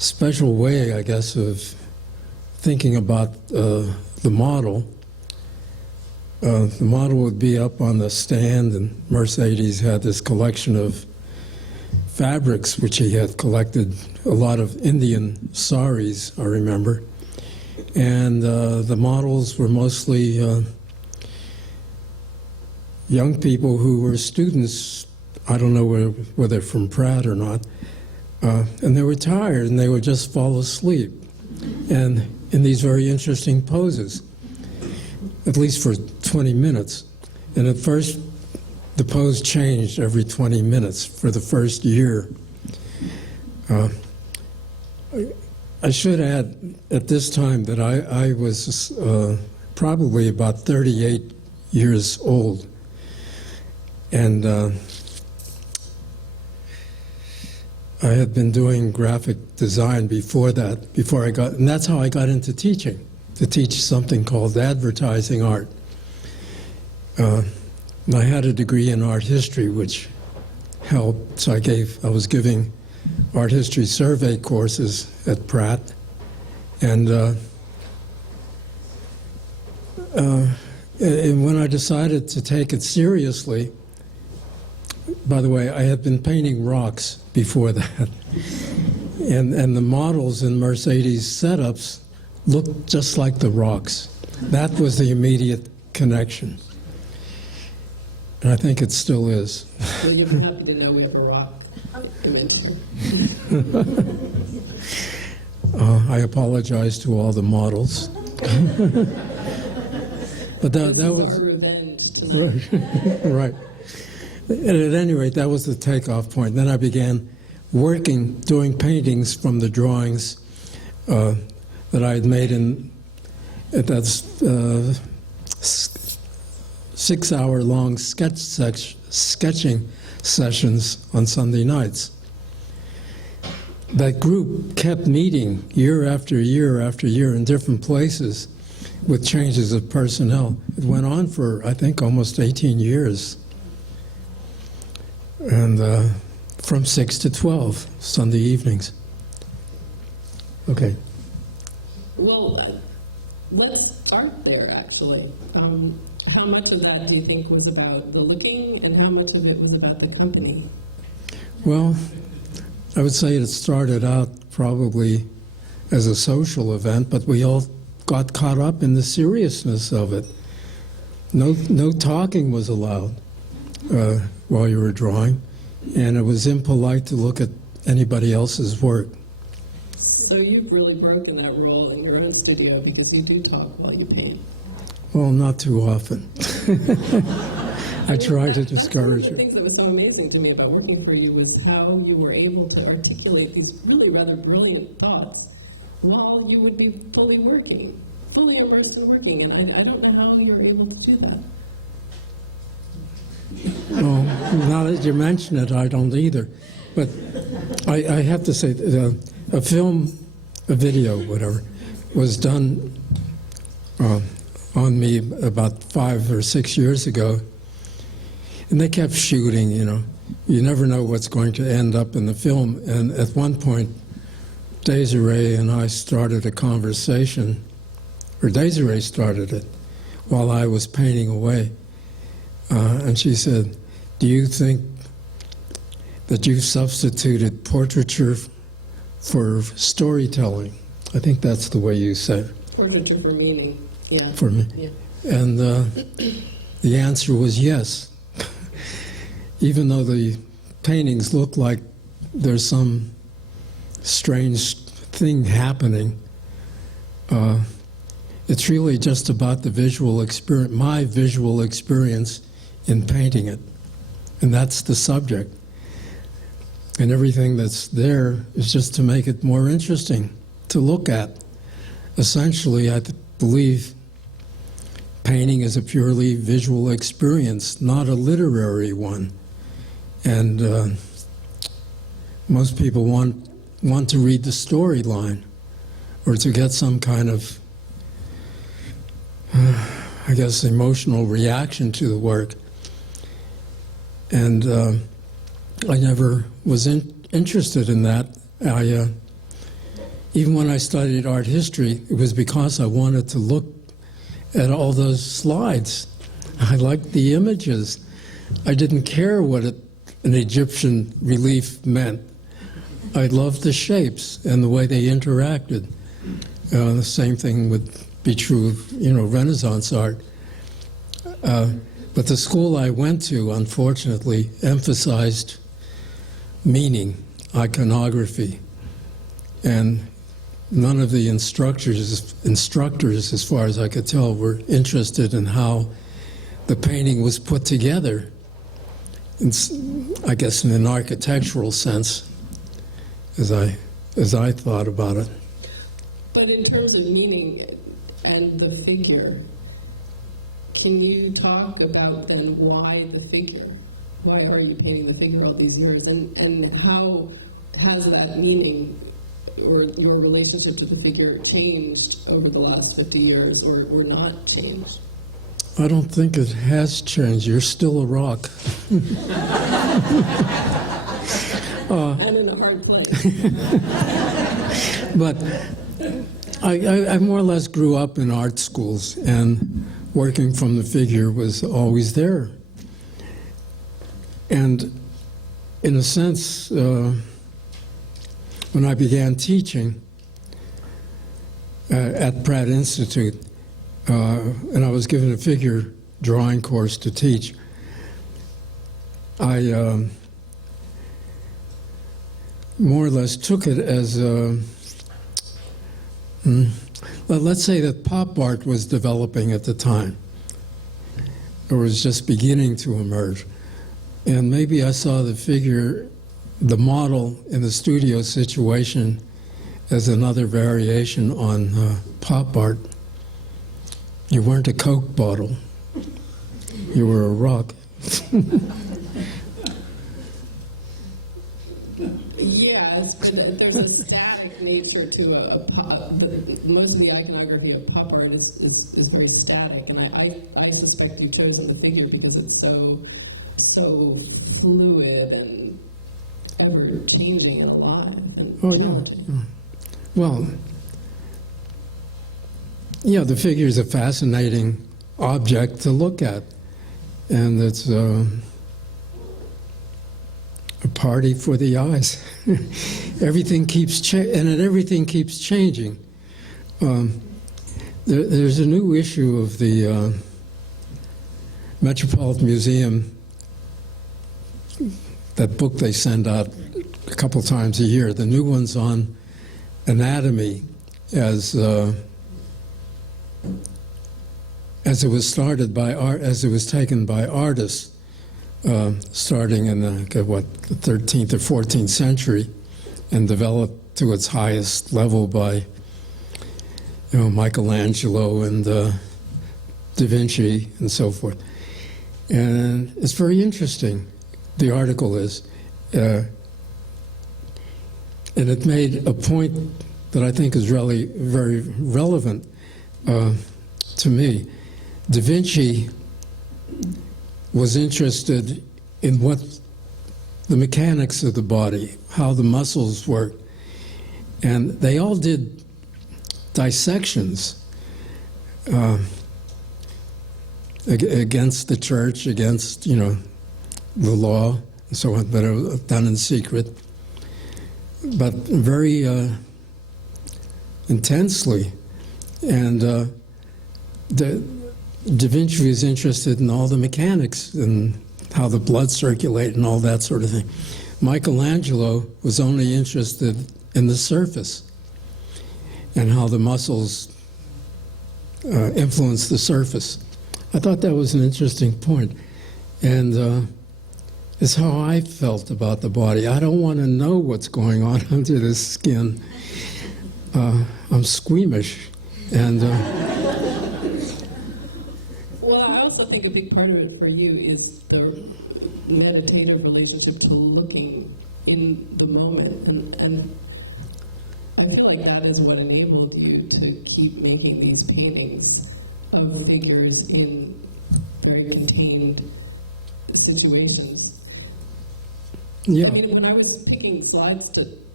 special way, I guess, of thinking about the model. The model would be up on the stand, and Mercedes had this collection of fabrics which he had collected, a lot of Indian saris, I remember. And the models were mostly young people who were students. I don't know whether they're from Pratt or not. And they were tired, and they would just fall asleep, and in these very interesting poses, at least for 20 minutes. And at first, the pose changed every 20 minutes for the first year. I should add at this time that I was probably about 38 years old, and I had been doing graphic design before that, and that's how I got into teaching, to teach something called advertising art. And I had a degree in art history, which helped. So I was giving art history survey courses at Pratt, and when I decided to take it seriously, by the way, I had been painting rocks before that, and the models in Mercedes setups looked just like the rocks. That was the immediate connection. And I think it still is. Well, you're happy to know we have a rock convention. I apologize to all the models. But that was right. Right. And at any rate, that was the takeoff point. Then I began doing paintings from the drawings that I had made at that 6-hour-long sketching sessions on Sunday nights. That group kept meeting year after year after year in different places with changes of personnel. It went on for, I think, almost 18 years. And from 6 to 12, Sunday evenings. Okay. Well, let's start there, actually. How much of that do you think was about the looking, and how much of it was about the company? Well, I would say it started out probably as a social event, but we all got caught up in the seriousness of it. No talking was allowed while you were drawing, and it was impolite to look at anybody else's work. So you've really broken that role in your own studio, because you do talk while you paint. Well, not too often. I try to discourage it. One of the things that was so amazing to me about working for you was how you were able to articulate these really rather brilliant thoughts while you would be fully working, fully immersed in working. And I don't know how you were able to do that. Well, now that you mention it, I don't either. But I have to say, a video, whatever, was done on me about 5 or 6 years ago. And they kept shooting, you know. You never know what's going to end up in the film. And at one point, Desirée and I started a conversation, or Desirée started it, while I was painting away. And she said, "Do you think that you substituted portraiture for storytelling?" I think that's the way you said it. Portraiture for meaning, yeah. For me. Yeah. And the answer was yes. Even though the paintings look like there's some strange thing happening, it's really just about the visual experience, my visual experience in painting it. And that's the subject. And everything that's there is just to make it more interesting to look at. Essentially, I believe painting is a purely visual experience, not a literary one. And most people want to read the storyline or to get some kind of, I guess, emotional reaction to the work. And I never was interested in that. even when I studied art history, it was because I wanted to look at all those slides. I liked the images. I didn't care what an Egyptian relief meant. I loved the shapes and the way they interacted. The same thing would be true of, Renaissance art. But the school I went to, unfortunately, emphasized meaning, iconography, and none of the instructors, as far as I could tell, were interested in how the painting was put together, I guess in an architectural sense, as I thought about it. But in terms of meaning and the figure, can you talk about then why the figure? Why are you painting the figure all these years? And how has that meaning or your relationship to the figure changed over the last 50 years or not changed? I don't think it has changed. You're still a rock. And in a hard place. But I more or less grew up in art schools, and working from the figure was always there. And in a sense, when I began teaching at Pratt Institute, and I was given a figure drawing course to teach, I more or less took it as let's say that pop art was developing at the time, or was just beginning to emerge. And maybe I saw the figure, the model in the studio situation, as another variation on pop art. You weren't a Coke bottle. You were a rock. Yeah, there's a static nature to a pop. Most of the iconography of pop art is very static, and I suspect you've chosen the figure because it's so fluid and ever changing and alive. Oh yeah. Well, yeah, the figure is a fascinating object to look at, and it's a party for the eyes. Everything keeps everything keeps changing. There's a new issue of the Metropolitan Museum, that book they send out a couple times a year. The new one's on anatomy, as it was started by as it was taken by artists, starting in the 13th or 14th century, and developed to its highest level by Michelangelo and Da Vinci and so forth. And it's very interesting. The article is, and it made a point that I think is really very relevant to me. Da Vinci was interested in what the mechanics of the body, how the muscles work, and they all did dissections against the church, against the law and so on, but it was done in secret, but very intensely. And Da Vinci was interested in all the mechanics and how the blood circulated and all that sort of thing. Michelangelo was only interested in the surface and how the muscles influence the surface. I thought that was an interesting point. And it's how I felt about the body. I don't want to know what's going on under the skin. I'm squeamish. And well, I also think a big part of it for you is the meditative relationship to looking in the moment. And I feel like that is what enabled you to keep making these paintings of figures in very contained situations. yeah, I mean, when I was picking slides to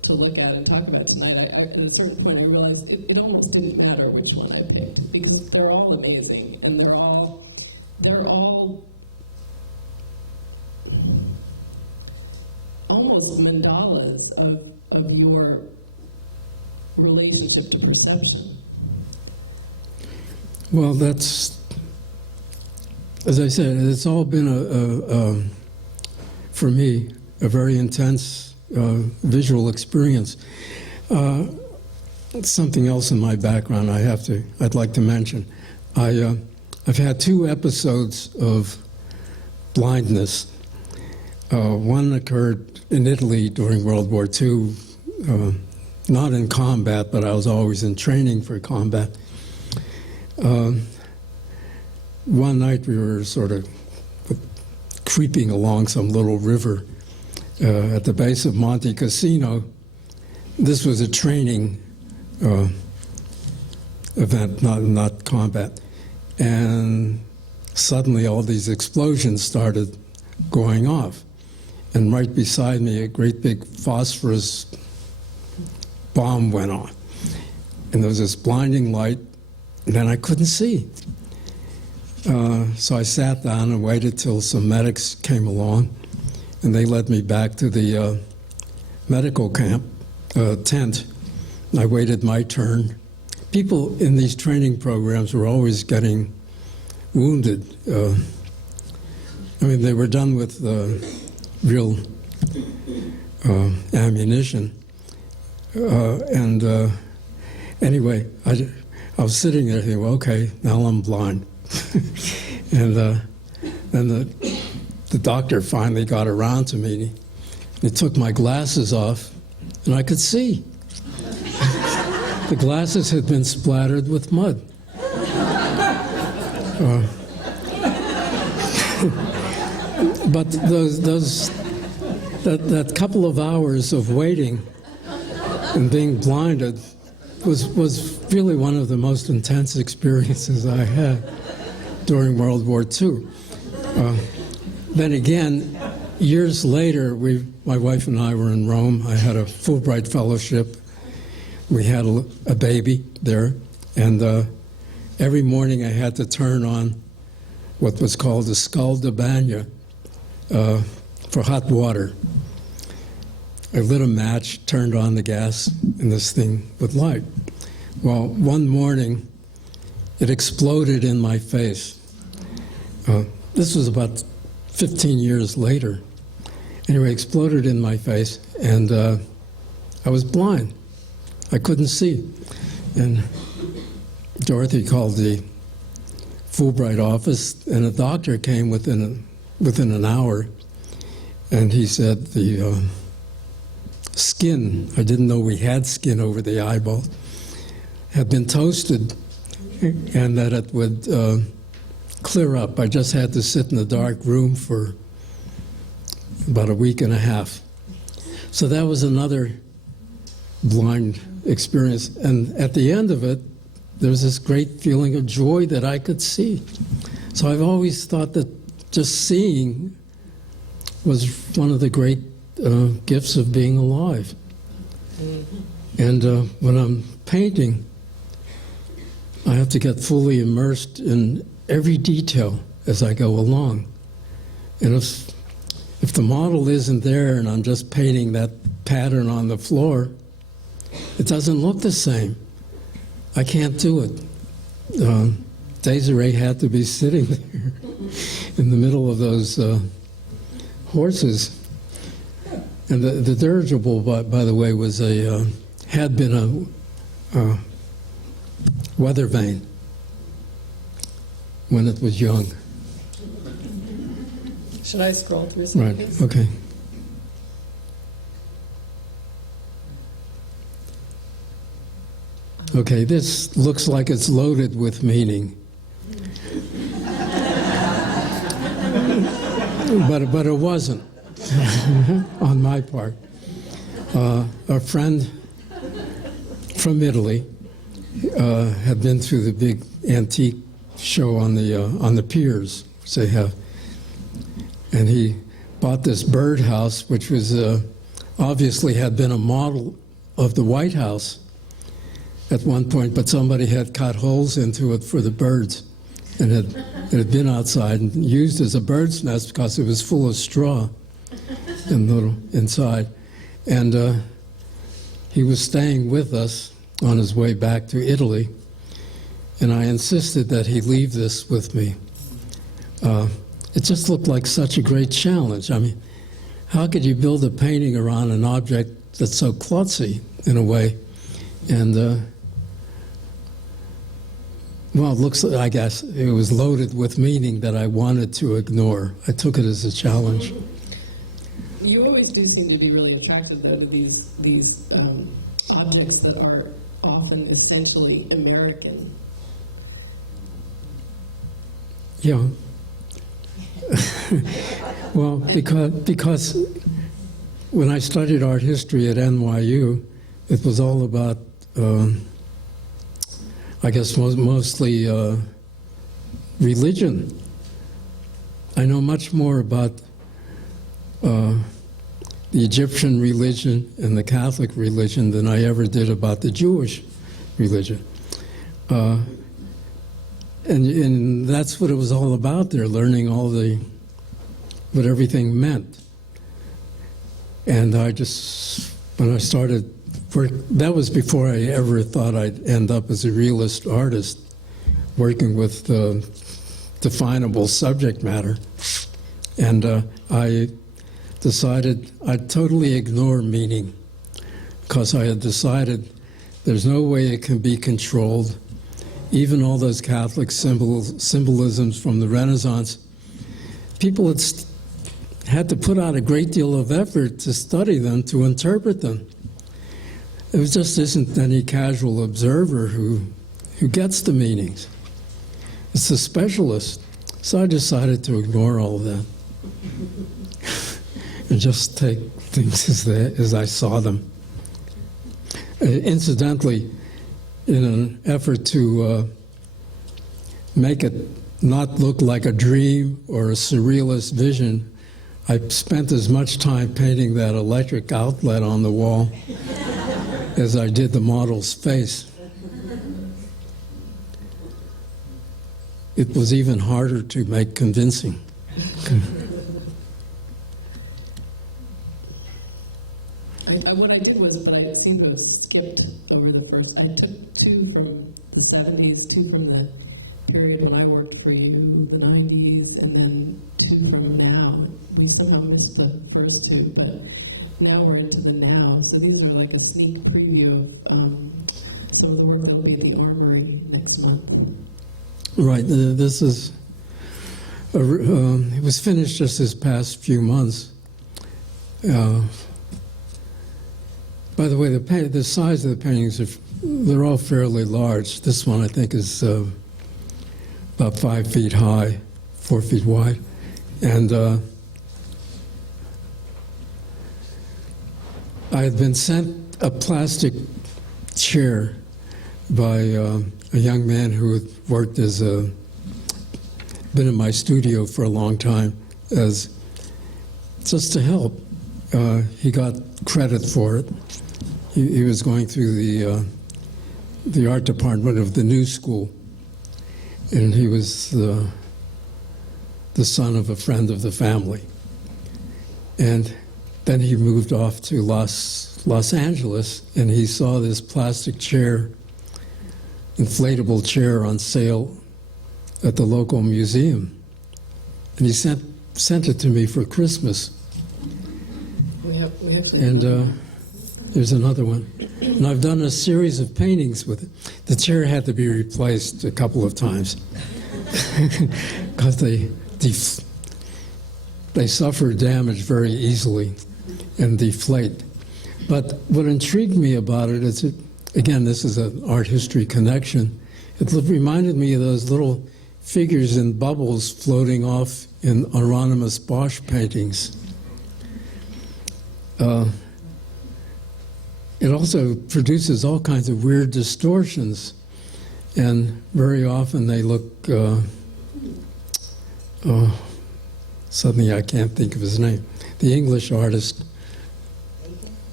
to look at and talk about tonight, at a certain point I realized it almost didn't matter which one I picked, because they're all amazing, and they're all almost mandalas of your relationship to perception. Well, that's, as I said, it's all been for me, a very intense visual experience. Something else in my background I'd like to mention. I've had 2 episodes of blindness. One occurred in Italy during World War II, not in combat, but I was always in training for combat. One night we were sort of creeping along some little river at the base of Monte Cassino. This was a training event, not combat. And suddenly all these explosions started going off. And right beside me, a great big phosphorus bomb went off. And there was this blinding light, and then I couldn't see. So I sat down and waited till some medics came along, and they led me back to the medical camp tent. And I waited my turn. People in these training programs were always getting wounded. I mean, they were done with real ammunition. Anyway, I was sitting there thinking, well, okay, now I'm blind. And then the doctor finally got around to me. He took my glasses off, and I could see. The glasses had been splattered with mud. But that couple of hours of waiting and being blinded was really one of the most intense experiences I had during World War II. Then again, years later, my wife and I were in Rome. I had a Fulbright fellowship. We had a baby there, and every morning I had to turn on what was called a scaldabagna for hot water. I lit a match, turned on the gas, and this thing would light. Well, one morning, it exploded in my face. This was about 15 years later. Anyway, exploded in my face, and I was blind. I couldn't see. And Dorothy called the Fulbright office, and a doctor came within an hour, and he said the skin, I didn't know we had skin over the eyeball, had been toasted, and that it would clear up. I just had to sit in a dark room for about a week and a half. So that was another blind experience. And at the end of it, there was this great feeling of joy that I could see. So I've always thought that just seeing was one of the great gifts of being alive. And when I'm painting, I have to get fully immersed in every detail as I go along. And if the model isn't there and I'm just painting that pattern on the floor, it doesn't look the same. I can't do it. Desirée had to be sitting there in the middle of those horses. And the dirigible, by the way, was had been a weather vane when it was young. Should I scroll through some of these? Right, okay. Okay, this looks like it's loaded with meaning. But it wasn't on my part. A friend from Italy had been through the big antique show on the piers, which they have, and he bought this birdhouse, which was obviously had been a model of the White House at one point, but somebody had cut holes into it for the birds, and it had been outside and used as a bird's nest because it was full of straw and little inside. And he was staying with us on his way back to Italy, and I insisted that he leave this with me. It just looked like such a great challenge. I mean, how could you build a painting around an object that's so klutzy in a way? And well, it looks like, I guess, it was loaded with meaning that I wanted to ignore. I took it as a challenge. You always do seem to be really attracted, though, to these objects that are often essentially American. Yeah. Well, because when I studied art history at NYU, it was all about, I guess, mostly religion. I know much more about the Egyptian religion and the Catholic religion than I ever did about the Jewish religion. And that's what it was all about there, learning what everything meant. And I just, when I started work, that was before I ever thought I'd end up as a realist artist, working with definable subject matter. And I decided I'd totally ignore meaning, because I had decided there's no way it can be controlled. Even all those Catholic symbolisms from the Renaissance, people had to put out a great deal of effort to study them, to interpret them. It just isn't any casual observer who gets the meanings. It's the specialist. So I decided to ignore all of that and just take things as I saw them. Incidentally, in an effort to make it not look like a dream or a surrealist vision, I spent as much time painting that electric outlet on the wall as I did the model's face. It was even harder to make convincing. What I did was, I skipped over the first. I took two from the 70s, two from the period when I worked for you, the 90s, and then two from now. We somehow missed the first two, but now we're into the now. So these are like a sneak preview of some of the work that'll be at the Armory next month. Right. This is, it was finished just this past few months. By the way, the size of the paintings, they're all fairly large. This one, I think, is about 5 feet high, 4 feet wide. And I had been sent a plastic chair by a young man who had worked been in my studio for a long time, as just to help. He got credit for it. He was going through the art department of the new school, and he was the son of a friend of the family. And then he moved off to Los Angeles, and he saw this plastic chair, inflatable chair on sale at the local museum. And he sent it to me for Christmas. And there's another one. And I've done a series of paintings with it. The chair had to be replaced a couple of times because they suffer damage very easily and deflate. But what intrigued me about it is, again, this is an art history connection. It reminded me of those little figures in bubbles floating off in Hieronymus Bosch paintings. It also produces all kinds of weird distortions, and very often they look, suddenly I can't think of his name, the English artist,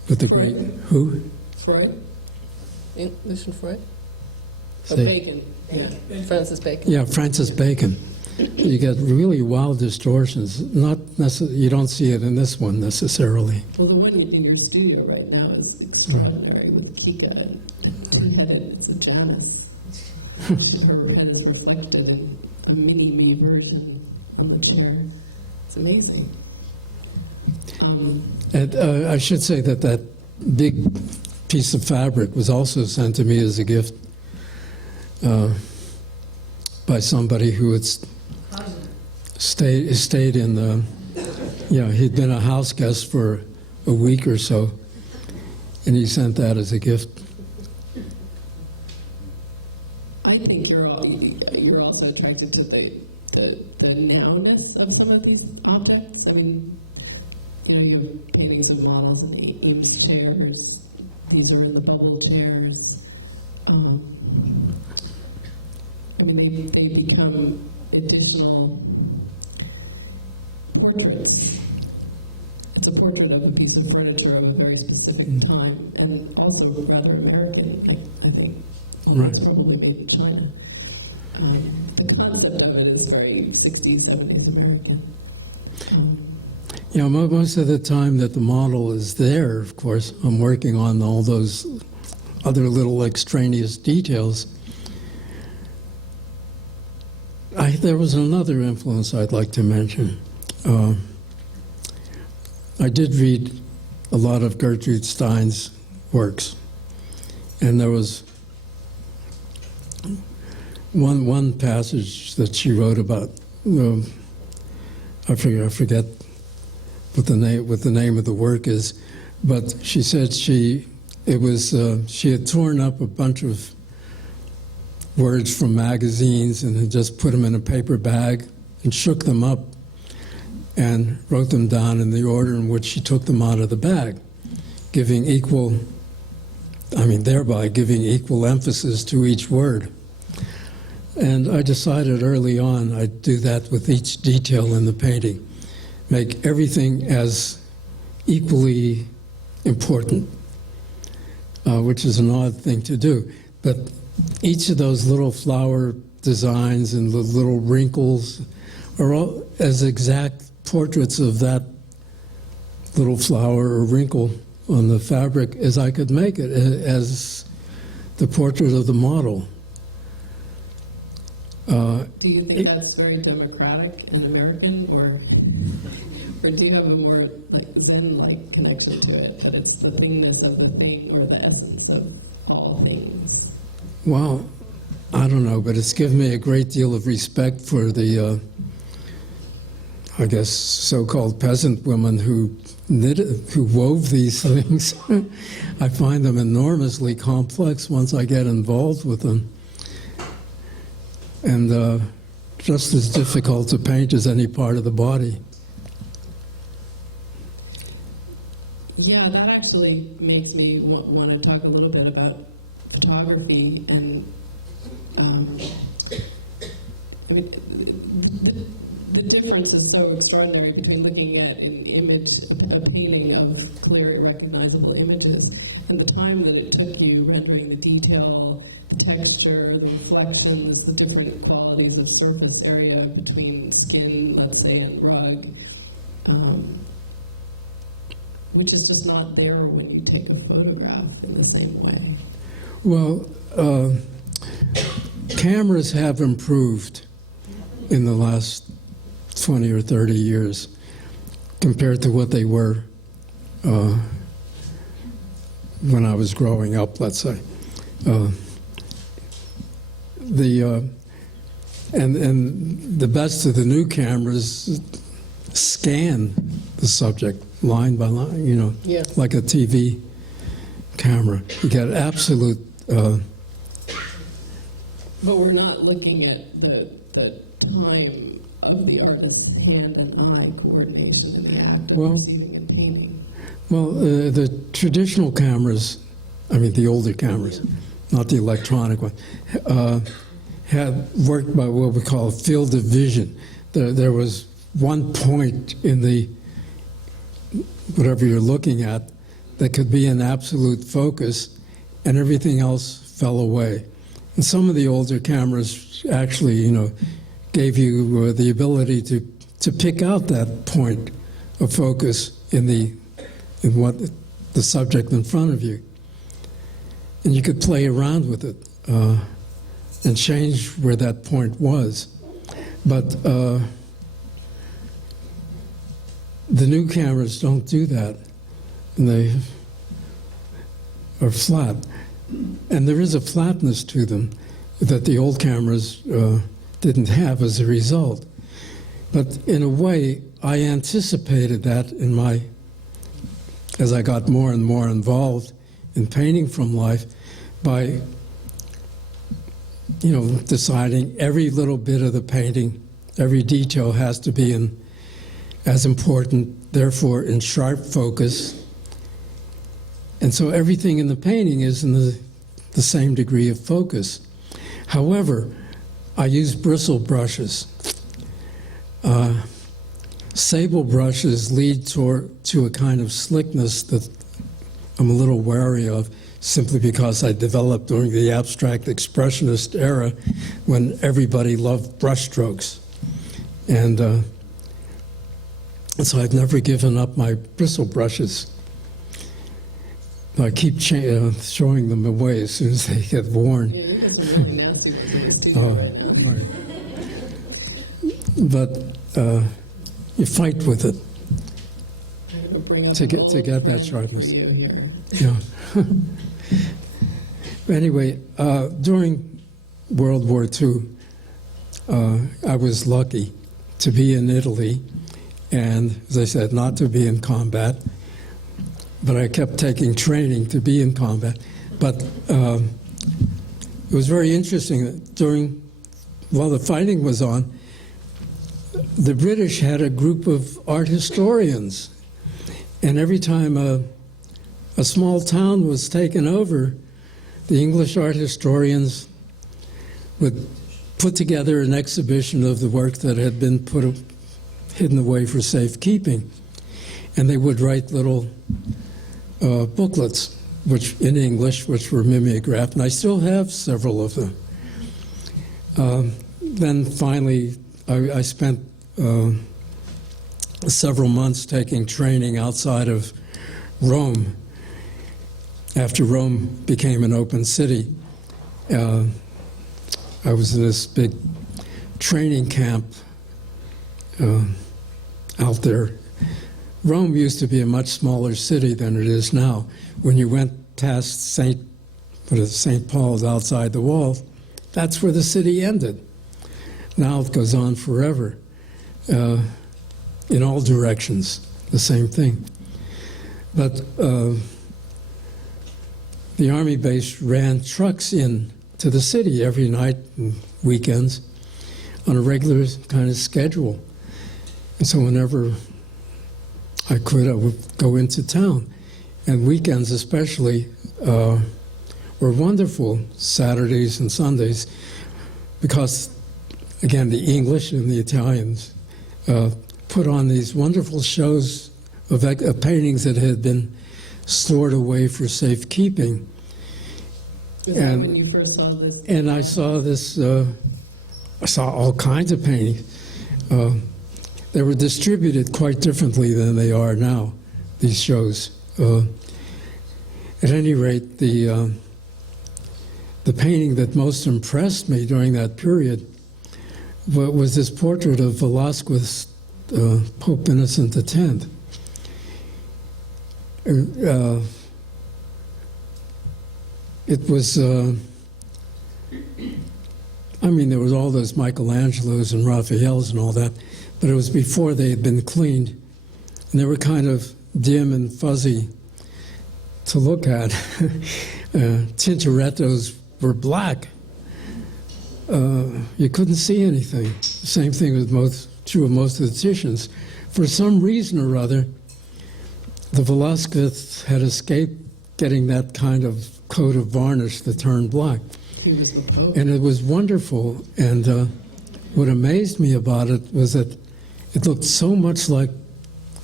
with the great, who? Freud? Lucian Freud? Or Say- Bacon. Yeah. Francis Bacon. Yeah, Francis Bacon. You get really wild distortions. You don't see it in this one necessarily. Well, the one in your studio right now is extraordinary with Kika and it's a Janice. Her head is reflected in a mini-me version on the chair. It's amazing. And I should say that big piece of fabric was also sent to me as a gift by somebody who had stayed in the, he'd been a house guest for a week or so, and he sent that as a gift. I think you're also attracted to the nowness of some of these objects. I mean, your paintings of models and these chairs. These are the bubble chairs. I mean, they become additional portraits. It's a portrait of a piece of furniture of a very specific time, and also rather American, I think. Right. It's probably made in China. The concept of it is very 60s, 70s American. Most of the time that the model is there, of course, I'm working on all those other little extraneous details. There was another influence I'd like to mention. I did read a lot of Gertrude Stein's works, and there was one passage that she wrote about. I forget what the name of the work is, but she said she had torn up a bunch of words from magazines and had just put them in a paper bag and shook them up and wrote them down in the order in which she took them out of the bag, thereby giving equal emphasis to each word. And I decided early on I'd do that with each detail in the painting, make everything as equally important, which is an odd thing to do. But each of those little flower designs and the little wrinkles are all as exact portraits of that little flower or wrinkle on the fabric as I could make it, as the portrait of the model. Do you think that's very democratic and American, or do you have a more Zen-like connection to it, that it's the thingness of the thing or the essence of all things? Well, I don't know, but it's given me a great deal of respect for the, so-called peasant women who wove these things. I find them enormously complex once I get involved with them. And just as difficult to paint as any part of the body. Yeah, that actually makes me want to talk a little bit about photography and the difference is so extraordinary between looking at an image, a painting of clear and recognizable images, and the time that it took you rendering the detail, the texture, the reflections, the different qualities of surface area between skin, let's say, and rug, which is just not there when you take a photograph in the same way. Well, cameras have improved in the last 20 or 30 years compared to what they were when I was growing up, let's say. And the best of the new cameras scan the subject line by line, Yes. like a TV camera. You get absolute. But we're not looking at the time of the artist's hand and eye coordination of the act of receiving and painting. Well, the traditional cameras, the older cameras, not the electronic one, had worked by what we call field of vision. There was one point in the whatever you're looking at that could be in absolute focus, and everything else fell away. And some of the older cameras actually, gave you the ability to pick out that point of focus in what the subject in front of you. And you could play around with it and change where that point was. But the new cameras don't do that. And they are flat. And there is a flatness to them that the old cameras didn't have as a result. But in a way, I anticipated that as I got more and more involved in painting from life by, deciding every little bit of the painting, every detail has to be as important, therefore in sharp focus. And so everything in the painting is in the same degree of focus. However, I use bristle brushes. Sable brushes lead to a kind of slickness that I'm a little wary of, simply because I developed during the abstract expressionist era when everybody loved brushstrokes. And so I've never given up my bristle brushes. I keep showing them away as soon as they get worn. Yeah, you guys are really nasty with those Right. But you fight with it to get that sharpness. Yeah. Anyway, during World War II, I was lucky to be in Italy, and as I said, not to be in combat, but I kept taking training to be in combat. But it was very interesting that while the fighting was on, the British had a group of art historians, and every time a small town was taken over, the English art historians would put together an exhibition of the work that had been hidden away for safekeeping. And they would write little booklets in English, which were mimeographed, and I still have several of them. Then finally, I spent several months taking training outside of Rome. After Rome became an open city, I was in this big training camp out there. Rome used to be a much smaller city than it is now. When you went past St. Paul's outside the wall, that's where the city ended. Now it goes on forever, in all directions, the same thing. But the army base ran trucks in to the city every night and weekends on a regular kind of schedule. And so whenever I could, I would go into town. And weekends especially were wonderful, Saturdays and Sundays, because, again, the English and the Italians put on these wonderful shows of paintings that had been stored away for safekeeping. And when you first saw this? And I saw this, I saw all kinds of paintings. They were distributed quite differently than they are now, these shows. At any rate, the painting that most impressed me during that period was this portrait of Velasquez, Pope Innocent X. It was, there was all those Michelangelos and Raphaels and all that, but it was before they had been cleaned, and they were kind of dim and fuzzy to look at. Tintorettos were black. You couldn't see anything. Same thing was true of most of the Titians. For some reason or other, the Velasquez had escaped getting that kind of coat of varnish that turned black. And it was wonderful. And what amazed me about it was that it looked so much like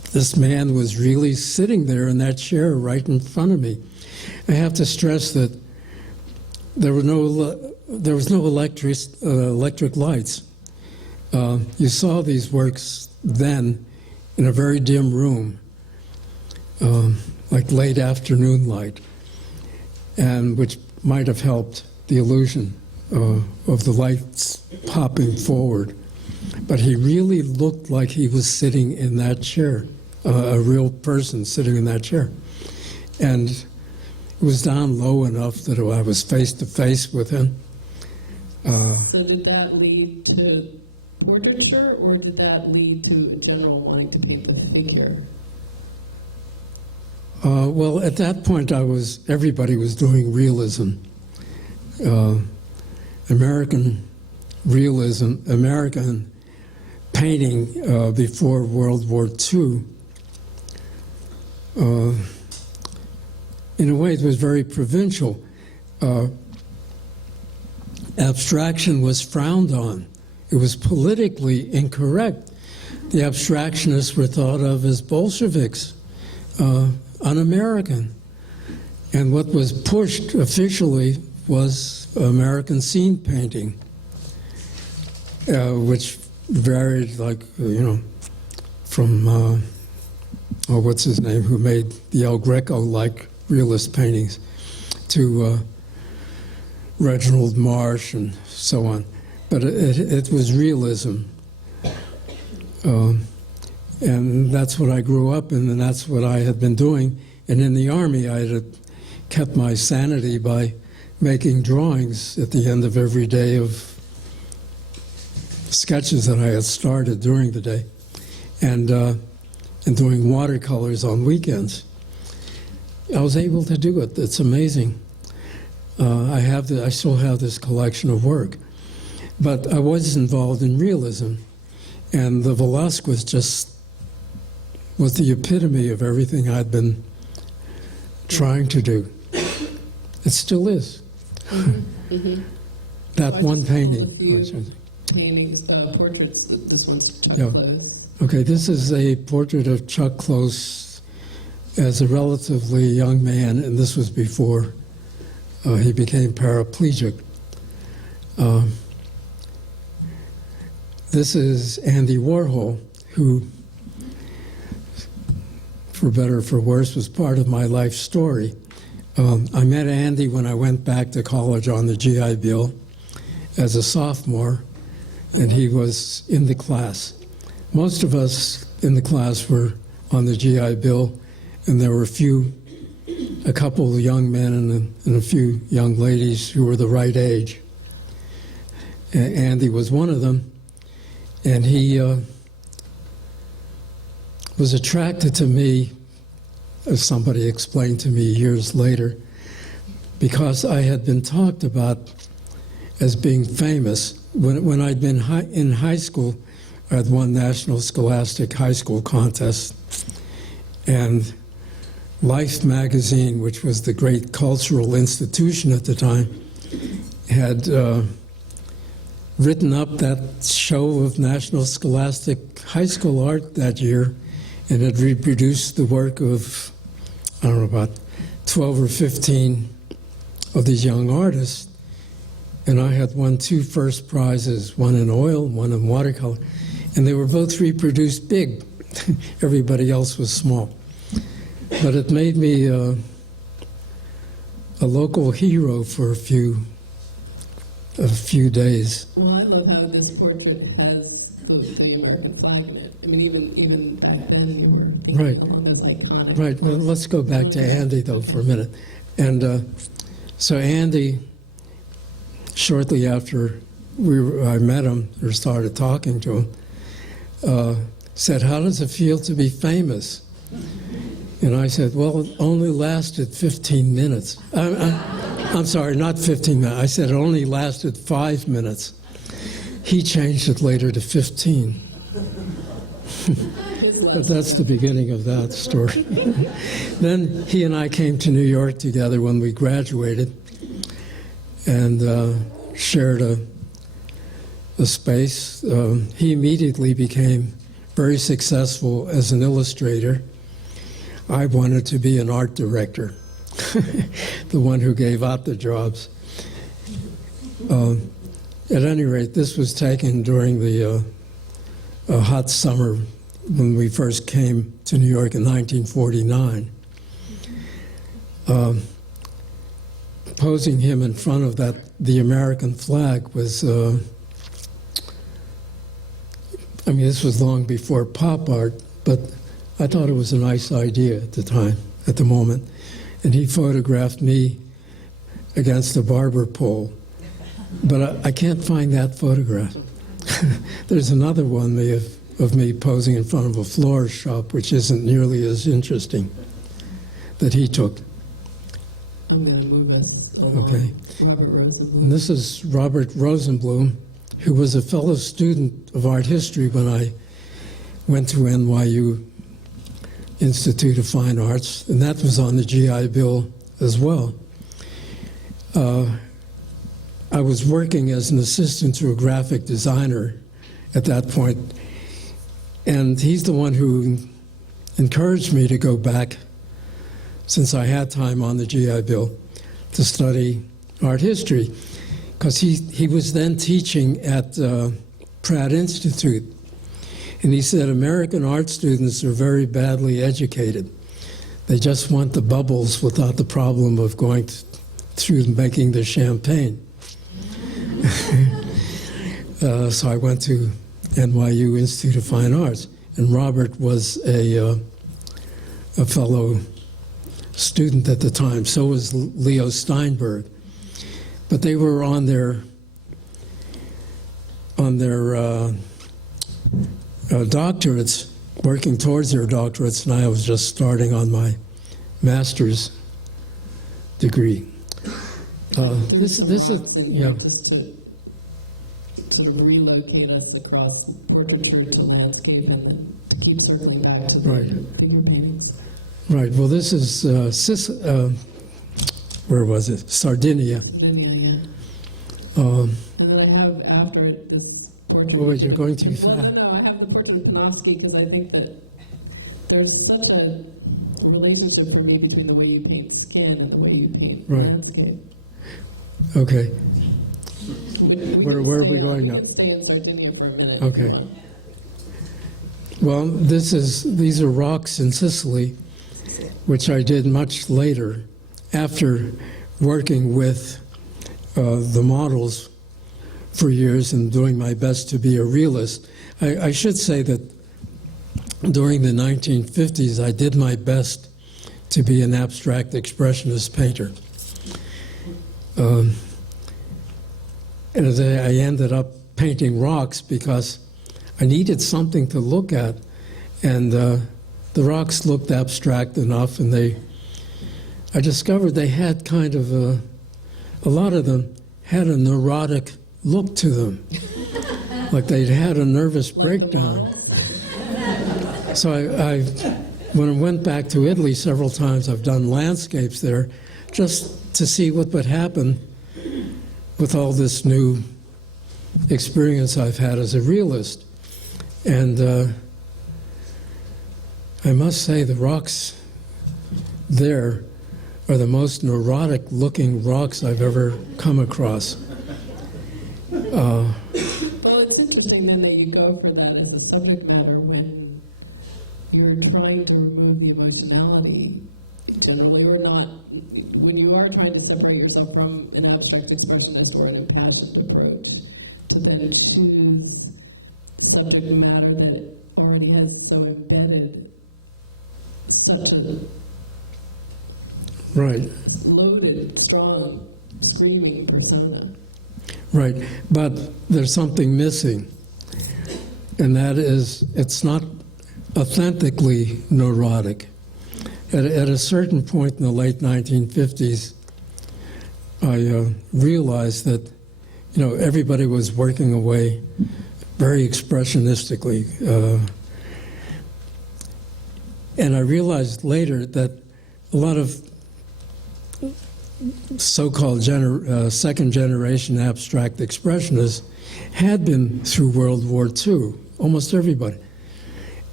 this man was really sitting there in that chair right in front of me. I have to stress that there was no electric lights. You saw these works then in a very dim room, like late afternoon light, and which might have helped the illusion of the lights popping forward. But he really looked like he was sitting in that chair, a real person sitting in that chair. And it was down low enough that I was face to face with him. So did that lead to portraiture, or did that lead to a general wanting to paint the figure? Well, at that point, everybody was doing realism. American realism, American painting before World War II, in a way, it was very provincial. Abstraction was frowned on. It was politically incorrect. The abstractionists were thought of as Bolsheviks, un-American. And what was pushed officially was American scene painting, which varied, like, from, what's his name, who made the El Greco-like realist paintings, to Reginald Marsh and so on. But it was realism. And that's what I grew up in, and that's what I had been doing. And in the Army, I had kept my sanity by making drawings at the end of every day of sketches that I had started during the day, and doing watercolors on weekends. I was able to do it. It's amazing. I still have this collection of work. But I was involved in realism, and the Velázquez was the epitome of everything I'd been trying to do. It still is. That one painting. Paintings, portraits, this one's Chuck Yeah. Close. Okay, this is a portrait of Chuck Close as a relatively young man, and this was before he became paraplegic. This is Andy Warhol, who, for better or for worse, was part of my life story. I met Andy when I went back to college on the GI Bill as a sophomore, and he was in the class. Most of us in the class were on the GI Bill, and there were a couple of young men and a few young ladies who were the right age. Andy was one of them, and he was attracted to me, as somebody explained to me years later, because I had been talked about as being famous. When I'd been in high school, I had won National Scholastic High School contest, and Life magazine, which was the great cultural institution at the time, had written up that show of National Scholastic High School art that year, and had reproduced the work of, I don't know, about 12 or 15 of these young artists. And I had won 2 first prizes, one in oil, one in watercolor. And they were both reproduced big. Everybody else was small. But it made me a local hero for a few days. Well, I love how this portrait has the American flag in it. I mean, even back then, there were Right. all those iconic. Right. Well, let's go back to Andy, though, for a minute. And so Andy, shortly after I met him or started talking to him, said, "How does it feel to be famous?" And I said, "Well, it only lasted 15 minutes. I'm sorry, not 15 minutes. I said it only lasted 5 minutes. He changed it later to 15. But that's the beginning of that story. Then he and I came to New York together when we graduated, and shared a space. He immediately became very successful as an illustrator. I wanted to be an art director, the one who gave out the jobs. At any rate, this was taken during the hot summer when we first came to New York in 1949. Posing him in front of the American flag was, I mean, this was long before pop art, but I thought it was a nice idea at the moment. And he photographed me against a barber pole. But I can't find that photograph. There's another one of me posing in front of a florist shop, which isn't nearly as interesting, that he took. Okay. And this is Robert Rosenblum, who was a fellow student of art history when I went to NYU Institute of Fine Arts, and that was on the GI Bill as well. I was working as an assistant to a graphic designer at that point, and he's the one who encouraged me to go back, since I had time on the GI Bill, to study art history, because he was then teaching at Pratt Institute, and he said American art students are very badly educated. They just want the bubbles without the problem of going through making the champagne. So I went to NYU Institute of Fine Arts, and Robert was a fellow student at the time. So was Leo Steinberg, but they were on their doctorates, working towards their doctorates, and I was just starting on my master's degree. This is yeah. Just to sort of relocate us across portraiture to landscape and to keep circling back to Right. the remains. Right. Well, this is where was it? Sardinia. And then I have after it this portrait. Oh, wait, you're going too fast. No, I have the portrait of Panofsky because I think that there's such a relationship for me between the way you paint skin and the way you paint landscape. Okay. Where are we going now? Stay in Sardinia for a minute. Okay. Well, these are rocks in Sicily, which I did much later, after working with the models for years and doing my best to be a realist. I should say that during the 1950s, I did my best to be an abstract expressionist painter. And I ended up painting rocks because I needed something to look at, and the rocks looked abstract enough, and I discovered they had kind of a lot of them had a neurotic look to them, like they'd had a nervous breakdown. So when I went back to Italy several times, I've done landscapes there, just to see what would happen with all this new experience I've had as a realist. And I must say the rocks there are the most neurotic looking rocks I've ever come across. Well, it's interesting then that you go for that as a subject matter when you're trying to remove the emotionality. Generally, when you are trying to separate yourself from an abstract expressionist or an impassioned approach, to then choose subject matter that already has so embedded such a loaded, strong, screaming persona. Right, but there's something missing, and that is it's not authentically neurotic. At a certain point in the late 1950s, I realized that, everybody was working away very expressionistically. And I realized later that a lot of so-called second-generation abstract expressionists had been through World War II, almost everybody.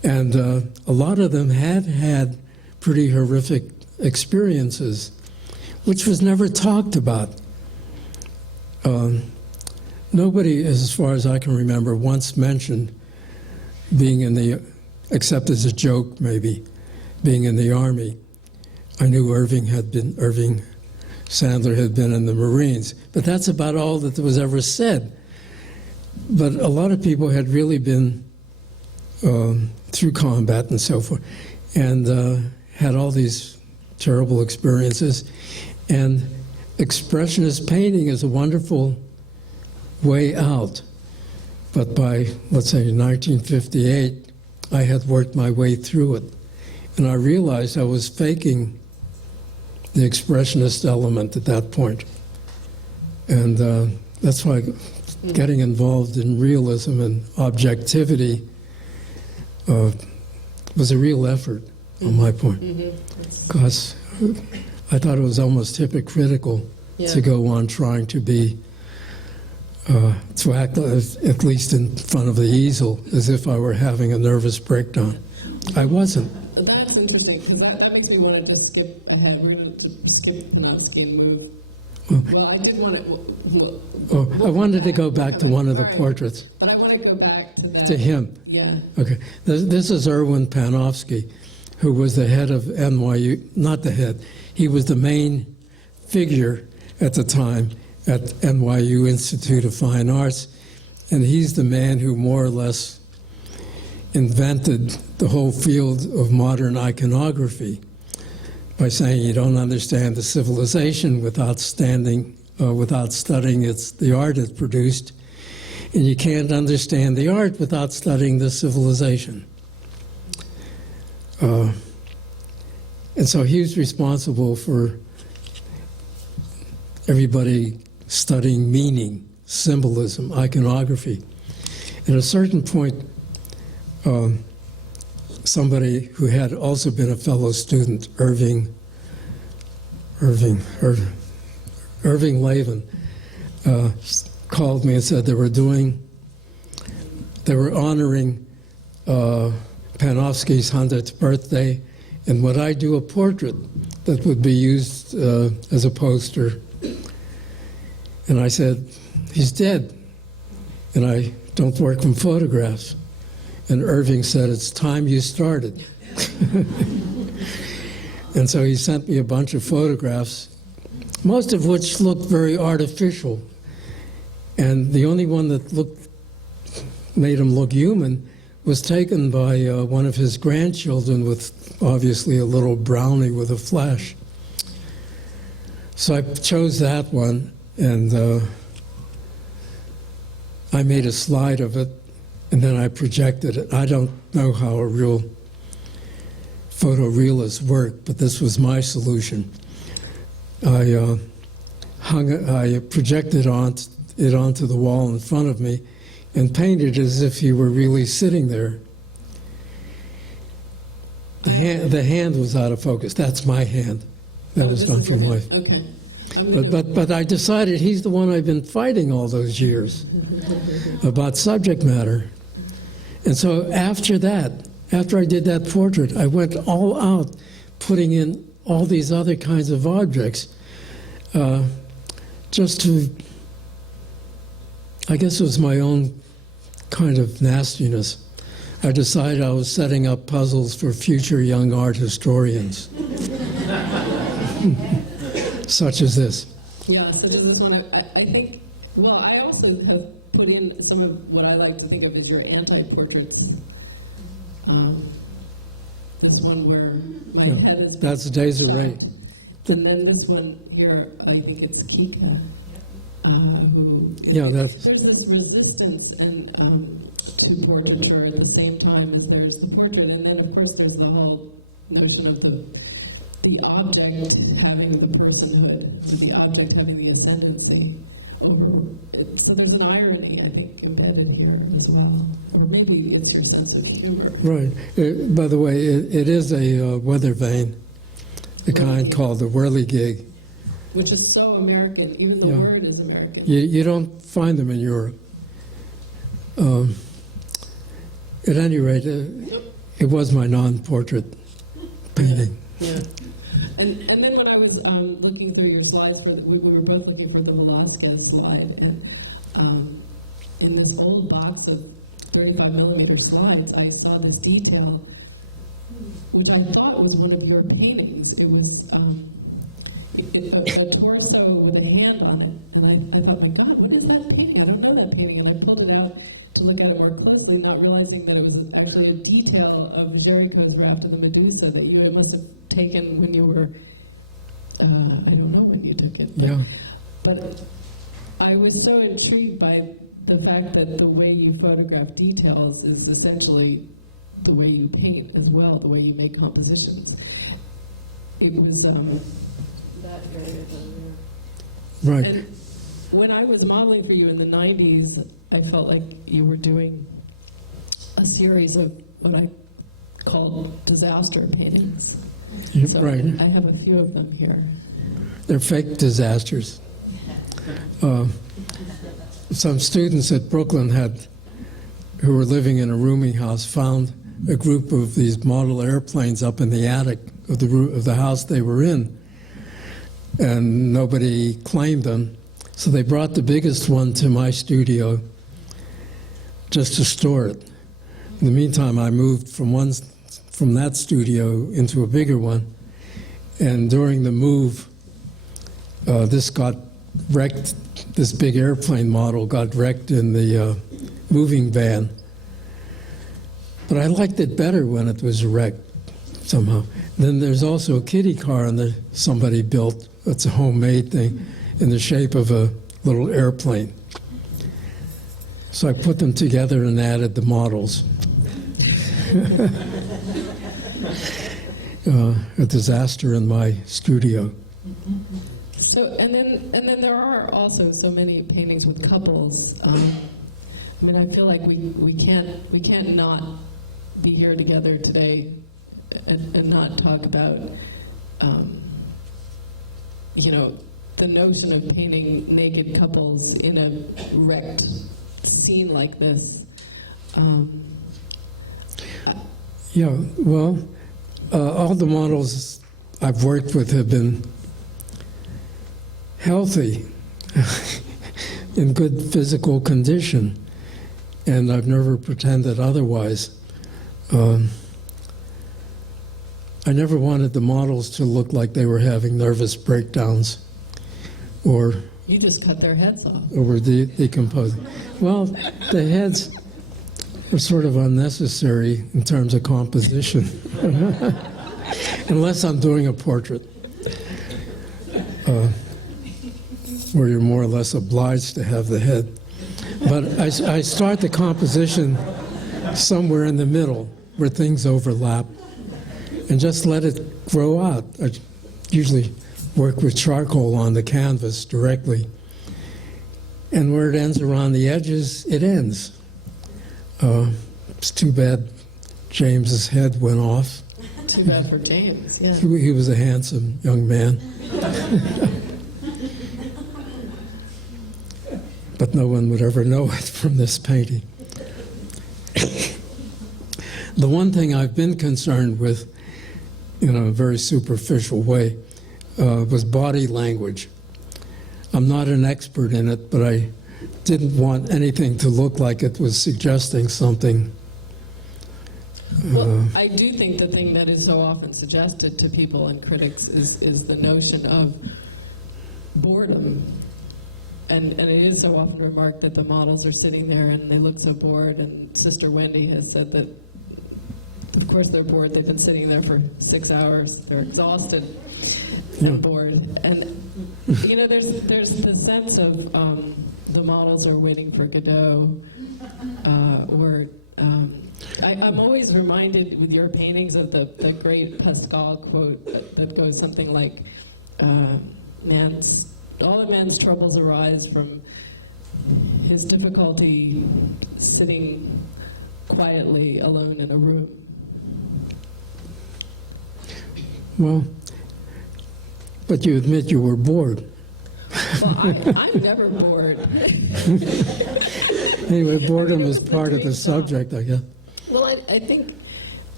And a lot of them had had pretty horrific experiences, which was never talked about. Nobody, as far as I can remember, once mentioned being in the, except as a joke maybe, being in the Army. I knew Irving Sandler had been in the Marines, but that's about all that was ever said. But a lot of people had really been through combat and so forth, and had all these terrible experiences. And expressionist painting is a wonderful way out. But by, let's say, 1958, I had worked my way through it. And I realized I was faking the expressionist element at that point. And that's why getting involved in realism and objectivity was a real effort on my point. Because I thought it was almost hypocritical to go on trying to be, to act at least in front of the easel as if I were having a nervous breakdown. I wasn't. That's interesting, because that makes me want to just skip ahead, really just skip Panofsky and move. Well, I did want to... I wanted to go back to one of the portraits. But I want to go back to that. To him? Yeah. Okay. This is Irwin Panofsky, who was the head of NYU, not the head, he was the main figure at the time at NYU Institute of Fine Arts, and he's the man who more or less invented the whole field of modern iconography by saying you don't understand the civilization without studying the art it produced, and you can't understand the art without studying the civilization. And so he was responsible for everybody studying meaning, symbolism, iconography. At a certain point, somebody who had also been a fellow student, Irving Lavin, called me and said they were honoring Panofsky's 100th birthday, and would I do a portrait that would be used as a poster? And I said, he's dead, and I don't work from photographs. And Irving said, it's time you started. And so he sent me a bunch of photographs, most of which looked very artificial. And the only one that made him look human was taken by one of his grandchildren with obviously a little brownie with a flash. So I chose that one, and I made a slide of it, and then I projected it. I don't know how a real photorealist worked, but this was my solution. I projected it onto the wall in front of me and painted as if he were really sitting there. The hand was out of focus. That's my hand. That was done from life. Okay. But I decided he's the one I've been fighting all those years about subject matter. And so after I did that portrait, I went all out putting in all these other kinds of objects just to, I guess it was my own kind of nastiness. I decided I was setting up puzzles for future young art historians, such as this. Yeah, so this is one of, I think, well, I also have put in some of what I like to think of as your anti-portraits. This one where my head is... That's Desirée. And then this one here, I think it's Kika. That's... There's this resistance and to portraiture at the same time as there's the portrait, and then of course there's the whole notion of the object having the personhood, the object having the ascendancy. So there's an irony, I think, embedded here as well. Or maybe it's your sense of humor. Right. By the way, it is a weather vane, the kind called the whirligig. Which is so American. Even the word is American. You don't find them in Europe. At any rate, It was my non-portrait painting. Yeah. And then when I was looking through your slides, we were both looking for the Velasquez slide, and in this old box of 35mm slides, I saw this detail, which I thought was one of your paintings. It was a torso with a hand on it. And I thought, my God, what is that painting? I don't know that painting. And I pulled it out to look at it more closely, not realizing that it was actually a detail of Géricault's draft of the Medusa that you must have taken when you were, I don't know when you took it. Yeah. But I was so intrigued by the fact that the way you photograph details is essentially the way you paint as well, the way you make compositions. It was that area down there. Right. And when I was modeling for you in the 90s, I felt like you were doing a series of what I called disaster paintings. So Right. I have a few of them here. They're fake disasters. Some students at Brooklyn who were living in a rooming house, found a group of these model airplanes up in the attic of the house they were in, and nobody claimed them. So they brought the biggest one to my studio just to store it. In the meantime, I moved from that studio into a bigger one, and during the move, this got wrecked. This big airplane model got wrecked in the moving van. But I liked it better when it was wrecked somehow. Then there's also a kiddie car that somebody built. It's a homemade thing in the shape of a little airplane. So I put them together and added the models. A disaster in my studio. So, and then there are also so many paintings with couples. I mean, I feel like we can't not be here together today and not talk about, the notion of painting naked couples in a wrecked scene like this. Yeah, well, all the models I've worked with have been healthy, in good physical condition, and I've never pretended otherwise. I never wanted the models to look like they were having nervous breakdowns or You just cut their heads off. were decomposing. Well, the heads are sort of unnecessary in terms of composition, unless I'm doing a portrait. Where you're more or less obliged to have the head. But I start the composition somewhere in the middle where things overlap and just let it grow out. I usually work with charcoal on the canvas directly. And where it ends around the edges, it ends. It's too bad James's head went off. Too bad for James, yeah. He was a handsome young man. But no one would ever know it from this painting. The one thing I've been concerned with, in a very superficial way, was body language. I'm not an expert in it, but I didn't want anything to look like it was suggesting something. Well, I do think the thing that is so often suggested to people and critics is the notion of boredom. And it is so often remarked that the models are sitting there and they look so bored, and Sister Wendy has said that, of course they're bored, they've been sitting there for 6 hours, they're exhausted and bored. And, there's the sense of the models are waiting for Godot, or I'm always reminded with your paintings of the great Pascal quote that goes something like, all of man's troubles arise from his difficulty sitting quietly alone in a room. Well, but you admit you were bored. Well, I'm never bored. Anyway, boredom is part of the subject, I guess. Well, I think